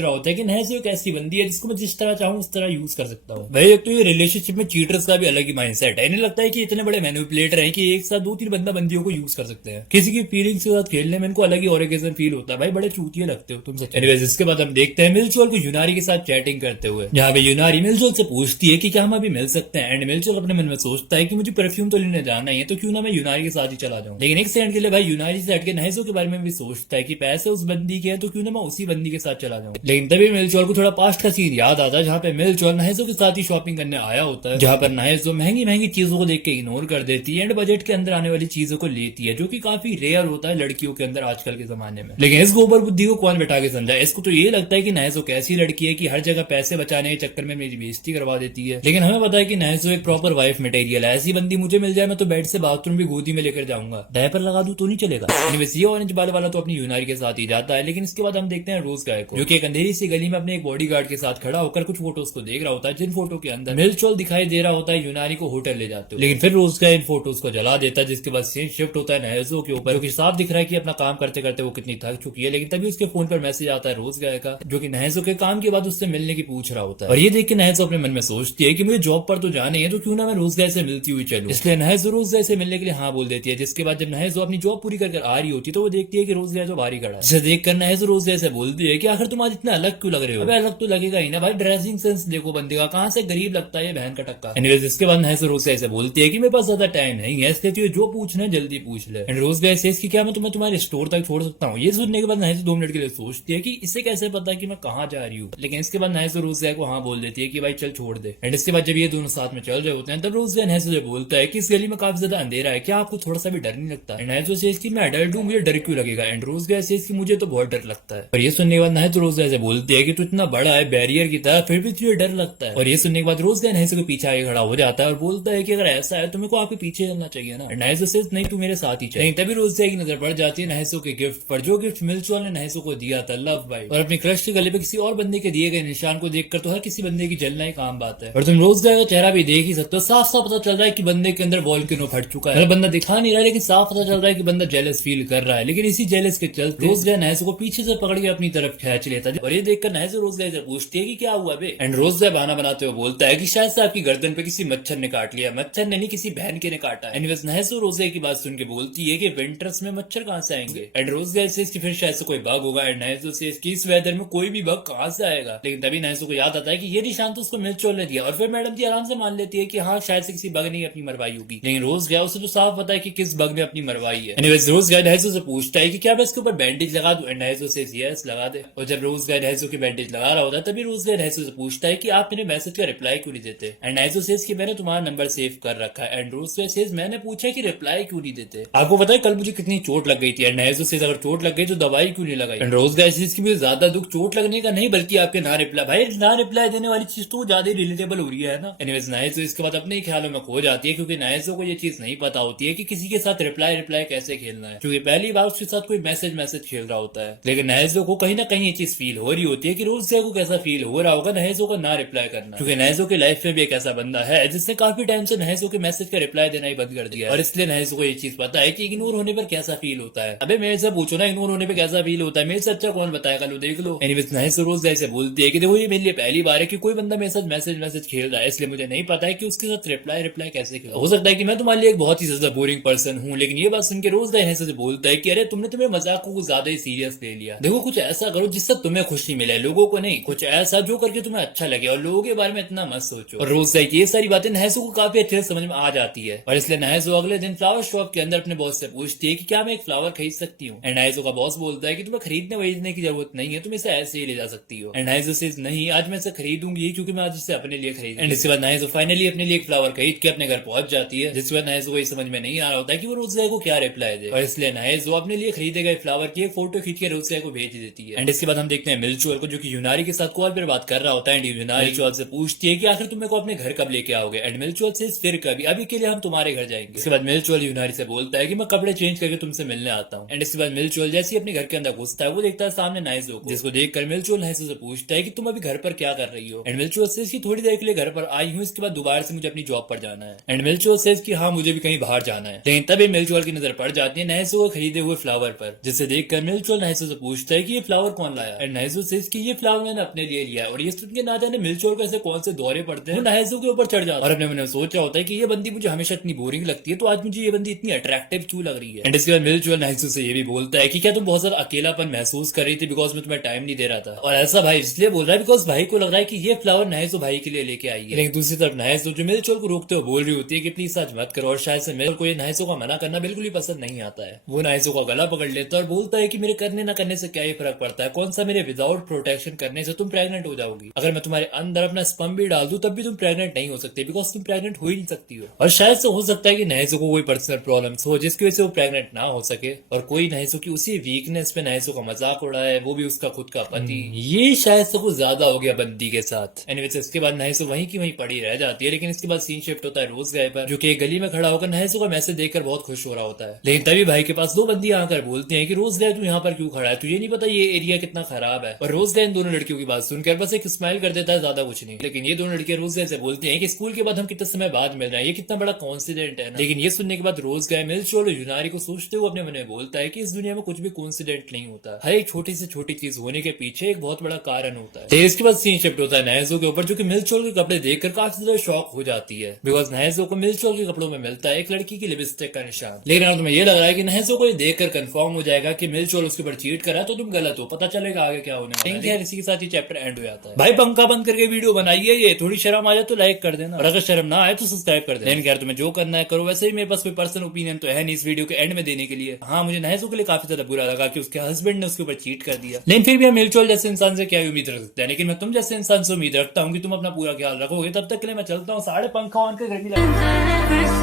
रहा होता है कि नैजो एक ऐसी बंदी है जिसको मैं जिस तरह चाहूँ उस तरह यूज कर सकता हूँ। भाई एक तो ये रिलेशनशिप में चीटर्स का भी अलग ही माइंडसेट है। इन्हें लगता है कि इतने बड़े मैनिपुलेटर है कि एक साथ 2-3 बंदा बंदियों को यूज कर सकते हैं। किसी की फीलिंग्स के साथ खेलने में इनको अलग ही ऑर्गेजम फील होता है। भाई बड़े चूतिए लगते हो तुम सच। एनीवेज इसके बाद हम देखते हैं मिलचोल को यूनारी के साथ चैटिंग करते हुए, जहाँ पे यूनारी मिलचोल से पूछती है कि क्या हम अभी मिल सकते हैं। एंड मिलचोल अपने मन में सोचता है कि मुझे परफ्यूम तो लेने जाना ही है, तो क्यों ना मैं यूनारी के साथ ही चला जाऊं। लेकिन एक सेकंड के लिए भाई यूनारी से हटके नैजो के बारे में भी सोचता है कि पैसे उस बंदी के हैं तो क्यों ना मैं उसी बंदी के साथ चला जाऊं। लेकिन तभी मिलचोल को थोड़ा पास्ट का सीन याद आता है, जहाँ पे मिलचोल नैजो के साथ ही शॉपिंग करने आया होता है, जहाँ पर नैजो महंगी महंगी चीजों को देख के इग्नोर कर देती है एंड बजट के अंदर आने वाली चीजों को लेती है, जो कि काफी रेयर होता है लड़कियों के अंदर आजकल के जमाने में। लेकिन इस गोबर बुद्धि को कौन बैठा के समझा? इसको तो ये लगता है कि नैजो कैसी लड़की है कि हर जगह पैसे बचाने के चक्कर में मेरी बेइज्जती करवा देती है। लेकिन हमें पता है कि नैजो एक प्रॉपर वाइफ मटेरियल है। ऐसी बंदी मुझे मिल जाए मैं तो बेड से बाथरूम भी गोदी में लेकर जाऊंगा। डायपर लगा दूं तो नहीं चलेगा। ये ऑरेंज बाल वाला तो अपनी यूनारी के साथ ही जाता है। लेकिन इसके बाद हम देखते हैं रोज गाय को, जो कि एक अंधेरी सी गली में अपने एक बॉडीगार्ड के साथ खड़ा होकर कुछ फोटोज को देख रहा होता है, जिन फोटो के अंदर मिलचोल दिखाई दे रहा होता है यूनारी को होटल ले जाते हुए। लेकिन फिर रोज गाय इन फोटोज को जला देता है, जिसके बाद सीन शिफ्ट होता है नैजो के ऊपर, जो कि साफ दिख रहा है कि अपना काम करते करते वो कितनी थक चुकी है। लेकिन तभी उसके फोन पर मैसेज आता है रोज गाय का, जो कि नैजो के काम के बाद उससे मिलने की पूछ रहा होता है। और ये देख के नैजो अपने मन में सोचती है कि मुझे जॉब पर तो जाने है, तो क्यों ना मैं रोज गाय से मिलती हुई चलूं। इसलिए नैजो रोज गाय से मिलने के लिए हाँ बोल देती है। जिसके बाद जब नैजो अपनी जॉब पूरी कर आ रही होती है तो वो देखती है कि रोज गाय जो बाहर खड़ा है। जिसे देखकर नैजो रोज गाय से बोलती है कि आखिर तुम आज इतना अलग क्यों लग रहे हो? अबे अलग तो लगेगा ही ना भाई, ड्रेसिंग सेंस देखो बंदे का, कहां से गरीब लगता है ये बहन का टक्का। एनीवेज इसके बाद नैजो रोज गाय से बोलती है कि मेरे पास ज्यादा टाइम नहीं है, इसलिए तू जो पूछना है जल्दी पूछ ले। एंड रोज गाय सेज कि क्या मैं तुम्हें तुम्हारे स्टोर तक छोड़ सकता हूँ? ये सुनने के बाद नैजो 2 मिनट के लिए सोचती है कि इसे कैसे पता है कि मैं कहाँ जा रही हूँ। लेकिन इसके बाद नैजो रोज गाय को हाँ बोल देती है कि भाई चल छोड़ दे। एंड इसके बाद जब ये दोनों साथ में चल रहे होते हैं तब रोज गाय नैजो से बोलता है कि इस गली में काफी ज्यादा अंधेरा है, क्या आपको थोड़ा सा भी डर नहीं लगता? एंड नैजो सेज कि मैं अडल्ट हूँ, मुझे डर क्यों लगेगा? एंड रोज गाय सेज कि मुझे तो बहुत डर लगता है। और ये सुनने के बाद नैजो रोज गाय से बोलती है कि तू इतना बड़ा है बैरियर की तरह, फिर भी तुझे डर लगता है। और ये सुनने के बाद रोज गाय नैजो के पीछे आगे खड़ा हो जाता है और बोलता है कि अगर ऐसा है तो मेरे को आपके पीछे चलना चाहिए ना। नैजो सेज नहीं तू मेरे साथ ही चल। तभी रोज गाय की नजर पड़ जाती है नैजो के गिफ्ट पर, जो गिफ्ट मिलचोल ने नैजो को दिया था, लव बाइट। और अपने क्रश के गले पे किसी और बंदे के दिए गए निशान को देखकर तो हर किसी बंदे की जलना ही काम बात है। और तुम रोज गाय का चेहरा भी देख ही सकते हो, साफ साफ पता चल रहा है कि बंदे के अंदर वॉल्केनो फट चुका है। बंदा दिखा नहीं रहा लेकिन साफ पता चल रहा है कि बंदा जेलस फील कर रहा है। लेकिन इसी जेलस के चलते रोज गाय नैजो को पीछे से पकड़ के अपनी तरफ खींच लेता है। और ये देखकर नैजो रोज गाय से पूछती है कि क्या हुआ बे? एंड रोज गाय बहाना बनाते हुए बोलता है कि शायद से आपकी गर्दन पे किसी मच्छर ने काट लिया। मच्छर ने नहीं, किसी बहन के ने काटा है। एनीवेज नैजो रोज गाय की बात सुन के बोलती है कि विंटर्स में मच्छर कहां से आएंगे? एंड रोज गाय से फिर शायद से कोई बग होगा। एंड नैजो से इस वेदर में कोई भी बग कहां से आएगा? लेकिन तभी नैजो को याद आता है कि ये निशान तो उसको मिलचोल ने दिया। और फिर मैडम जी आराम से मान लेती है कि हाँ शायद से किसी बग ने अपनी मरवाई होगी। लेकिन रोज गाय उसे तो साफ पता है कि किस बग ने अपनी मरवाई है। एनीवेज रोज गाय नैजो से पूछता है कि क्या मैं इसके ऊपर बैंडेज लगा दूं? एंड नैजो से यस लगा दे। और जब रोज गाय नैजो की बैंडेज लगा रहा होता है तभी रोज गाय नैजो से पूछता है कि आप मेरे मैसेज का रिप्लाई क्यों नहीं देते? एंड नैजो सेज कि मैंने तुम्हारा नंबर सेव कर रखा है। एंड रोज गाय सेज मैंने पूछा कि रिप्लाई क्यों नहीं देते? आपको पता है कल मुझे कितनी चोट लग गई थी। एंड नैजो सेज अगर चोट लग गई तो दवाई क्यों नहीं लगाई? एंड रोज गाय सेज कि मुझे ज्यादा दुख चोट लगने का नहीं बल्कि आपके ना रिप्लाई। भाई ना रिप्लाई देने वाली चीज तो ज्यादा रिलेटेबल हो रही है ना। एनीवेज नैजो इसके बाद अपने ख्यालों में खो जाती है, क्योंकि नैजो को ये चीज नहीं पता होती है कि किसी के साथ रिप्लाई कैसे खेलना है, क्योंकि पहली बार उसके साथ कोई मैसेज खेल रहा होता है। लेकिन नैजो को कहीं ना कहीं ये चीज फील हो रही होती है कि रोज गाय को कैसा फील हो रहा होगा नैजो का ना रिप्लाई करना, क्योंकि नैजो की लाइफ में भी एक ऐसा बंदा है जिसने काफी टाइम से नैजो के मैसेज का रिप्लाई देना ही बंद कर दिया है। और इसलिए नैजो को ये चीज पता है कि इग्नोर होने पर कैसा फील होता है। अबे मेरे से पूछो ना इग्नोर होने पर कैसा फील होता है, मेरे से अच्छा कौन बताएगा? लो देख लो। एनीवेज नैजो रोज गाय से बोलती है कि देखो ये मेरे लिए पहली बार है कि कोई बंदा मेरे साथ मैसेज खेल रहा है, इसलिए मुझे नहीं पता है कि उसके साथ रिप्लाई कैसे खेल। हो सकता है कि मैं तुम्हारे लिए एक बहुत ही ज्यादा बोरिंग पर्सन हूँ। लेकिन ये बात सुन के रोज गाय नैजो से बोलता है कि अरे तुमने तुम्हें मजाक को ज्यादा ही सीरियस ले लिया। देखो कुछ ऐसा करो जिससे तुम्हें खुशी मिले, लोगों को नहीं। कुछ ऐसा जो करके तुम्हें अच्छा लगे और लोगों के बारे में इतना मत सोचो। और रोज गाय की ये सारी बातें नैजो को काफी अच्छे से समझ में आ जाती है। और इसलिए नैजो अगले दिन फ्लावर शॉप के अंदर अपने बॉस से पूछती है कि क्या मैं एक फ्लावर खरीद सकती हूँ? एंड नैजो का बॉस बोलता है कि तुम्हें खरीदने वरीदने की जरूरत नहीं है, तुम इसे ऐसे ही ले जा सकती हो। एंड नैजो सेज नहीं, आज मैं इसे खरीदूंगी क्योंकि मैं आज इसे अपने लिए खरीद। एंड इसके बाद नैजो फाइनली अपने लिए एक फ्लावर खरीद के अपने घर पहुंच जाती है, जिसके बाद नैजो को ये समझ में नहीं आ रहा होता है कि वो रोज गाय को क्या रिप्लाई दे। और इसलिए नैजो अपने लिए खरीदे गए फ्लावर की एक फोटो खींच के रोज गाय को भेज देती है। एंड इसके बाद हम देखते हैं मिलचोल को, जो कि यूनारी के साथ कॉल पर बात कर रहा होता है। एंड यूनारी मिलचोल से पूछती है कि आखिर तुम मेरे को अपने घर कब लेके आओगे? एंड मिलचोल से फिर कभी, अभी के लिए हम तुम्हारे घर जाएंगे। इसके बाद मिलचोल यूनारी से बोलता है कि मैं कपड़े चेंज करके तुमसे मिलने आता हूँ। एंड इसके बाद मिलचोल जैसे अपने घर के अंदर घुसता है वो देखता है सामने नैजो को, जिसको देखकर मिलचोल नैजो से पूछता पूछता है कि तुम अभी घर पर क्या कर रही हो। एंड मिलचुअल सेज कि थोड़ी देर के लिए घर पर आई हूँ, इसके बाद दोबारा से मुझे अपनी जॉब पर जाना है। एंड मिलचुअल सेज कि हाँ मुझे भी कहीं बाहर जाना है। लेकिन तभी मिलचुअल की नजर पड़ जाती है नहेसो को खरीदे हुए फ्लावर पर, जिसे देखकर मिलचुअल नहेसो से पूछता है कि ये फ्लावर कौन लाया। एंड नहेसो सेज कि ये फ्लावर मैंने अपने लिए लिया है। और ये सुन के ना जाने मिलचुअल को ऐसे कौन से दौरे पड़ते हैं, वो नहेसो के ऊपर चढ़ जाता है और अपने मन में सोच रहा होता है कि ये बंदी मुझे हमेशा इतनी बोरिंग लगती है, तो आज मुझे ये बंदी इतनी अट्रैक्टिव क्यों लग रही है। एंड इसके बाद मिलचुअल नहेसो से ये भी बोलता है कि क्या तुम बहुत ज्यादा अकेलापन महसूस कर रही थी बिकॉज मैं तुम्हें टाइम नहीं दे रहा था। और ऐसा भाई इसलिए बोल रहा है बिकॉज भाई को लग रहा है कि ये फ्लावर नहेसो भाई के लिए लेके आई है। लेकिन दूसरी तरफ नहेसो जो मिलचुअल को रोकते हुए बोल रही होती है कि प्लीज आज मत करो, और शायद से मिलचुअल को ये नहेसो का मना करना बिल्कुल भी पसंद नहीं आता है। वो नहेसो का गला पकड़ लेता है और बोलता है कि मेरे करने ना करने से क्या ही फर्क पड़ता है, कौन सा मेरे विदाउट प्रोटेक्शन करने से तुम प्रेग्नेंट हो जाओगी। अगर मैं तुम्हारे अंदर अपना स्पर्म भी डाल दूं तब भी तुम प्रेग्नेंट नहीं हो सकते बिकॉज तुम प्रेग्नेंट हो ही नहीं सकती हो। और शायद से हो सकता है कि नहेसो को कोई पर्सनल प्रॉब्लम्स हो जिसकी वजह से वो प्रेग्नेंट ना हो सके, और कोई नहेसो की उसी वीकनेस पे नहेसो का मजाक उड़ाए, वो भी उसका खुद का पति। ये शायद से कुछ ज्यादा हो गया बंदी के साथ। एनीवेज इसके बाद नहेसो वहीं की वहीं पड़ी रह जाती है। लेकिन इसके बाद सीन शिफ्ट होता है रोज गाय पर, जो कि एक गली में खड़ा होकर नहेसो का मैसेज देखकर बहुत खुश हो रहा होता है। लेकिन तभी भाई के पास दो बंदियां आकर बोलती हैं कि रोज गाय तू यहाँ पर क्यों खड़ा है, तुझे नहीं पता ये एरिया कितना खराब है। और रोज गाय इन दोनों लड़कियों की बात सुनकर बस एक स्माइल कर देता है, ज्यादा कुछ नहीं। लेकिन ये दोनों लड़कियां रोज गाय से बोलती हैं कि स्कूल के बाद हम कितने समय बाद मिल रहे हैं, ये कितना बड़ा कॉन्सिडेंट है ना। लेकिन ये सुनने के बाद रोज गाय मिलचुअल और यूनारी को सोचते हुए अपने मन में बोलता है कि इस दुनिया में कुछ भी कॉन्सिडेंट नहीं होता, हर एक छोटी से छोटी चीज होने के पीछे एक बहुत बड़ा कारण होता है। फिर इसके बाद सीन शिफ्ट होता है नहेसो के ऊपर, जो कि मिलचुअल के कपड़े देखकर काफी ज्यादा शॉक हो जाती है बिकॉज नहेसो को मिलचुअल के कपड़ों में मिलता है एक लड़की की लिपस्टिक का निशान। लेकिन अब तुम्हें ये लग रहा है कि नहेसो को ये देखकर कंफर्म हो जाएगा कि मिलचुअल उसके ऊपर चीट करा तो तुम गलत हो, पता चलेगा आगे क्या होने वाला है। इसी के साथ ये चैप्टर एंड हो जाता है। भाई पंखा बंद करके वीडियो बनाइए, ये थोड़ी शर्म आ जाए तो लाइक कर देना, और अगर शर्म ना आए तो सब्सक्राइब कर देना। लेकिन यार तुम्हें जो करना है करो, वैसे ही मेरे पास कोई पर्सनल ओपिनियन तो है नहीं इस वीडियो के एंड में देने के लिए। हाँ मुझे नहेसो के लिए काफी ज्यादा बुरा लगा कि उसके हस्बैंड ने उसके ऊपर चीट कर दिया, लेकिन फिर भी हम मिलचुअल जैसे इंसान से क्या उम्मीद रख सकते हैं। लेकिन मैं तुम जैसे इंसान से उम्मीद रखता हूँ कि तुम अपना पूरा ख्याल रखोगे। तब तक के लिए मैं चलता हूँ, साढ़े पंखा ऑन कर गर्मी लगा।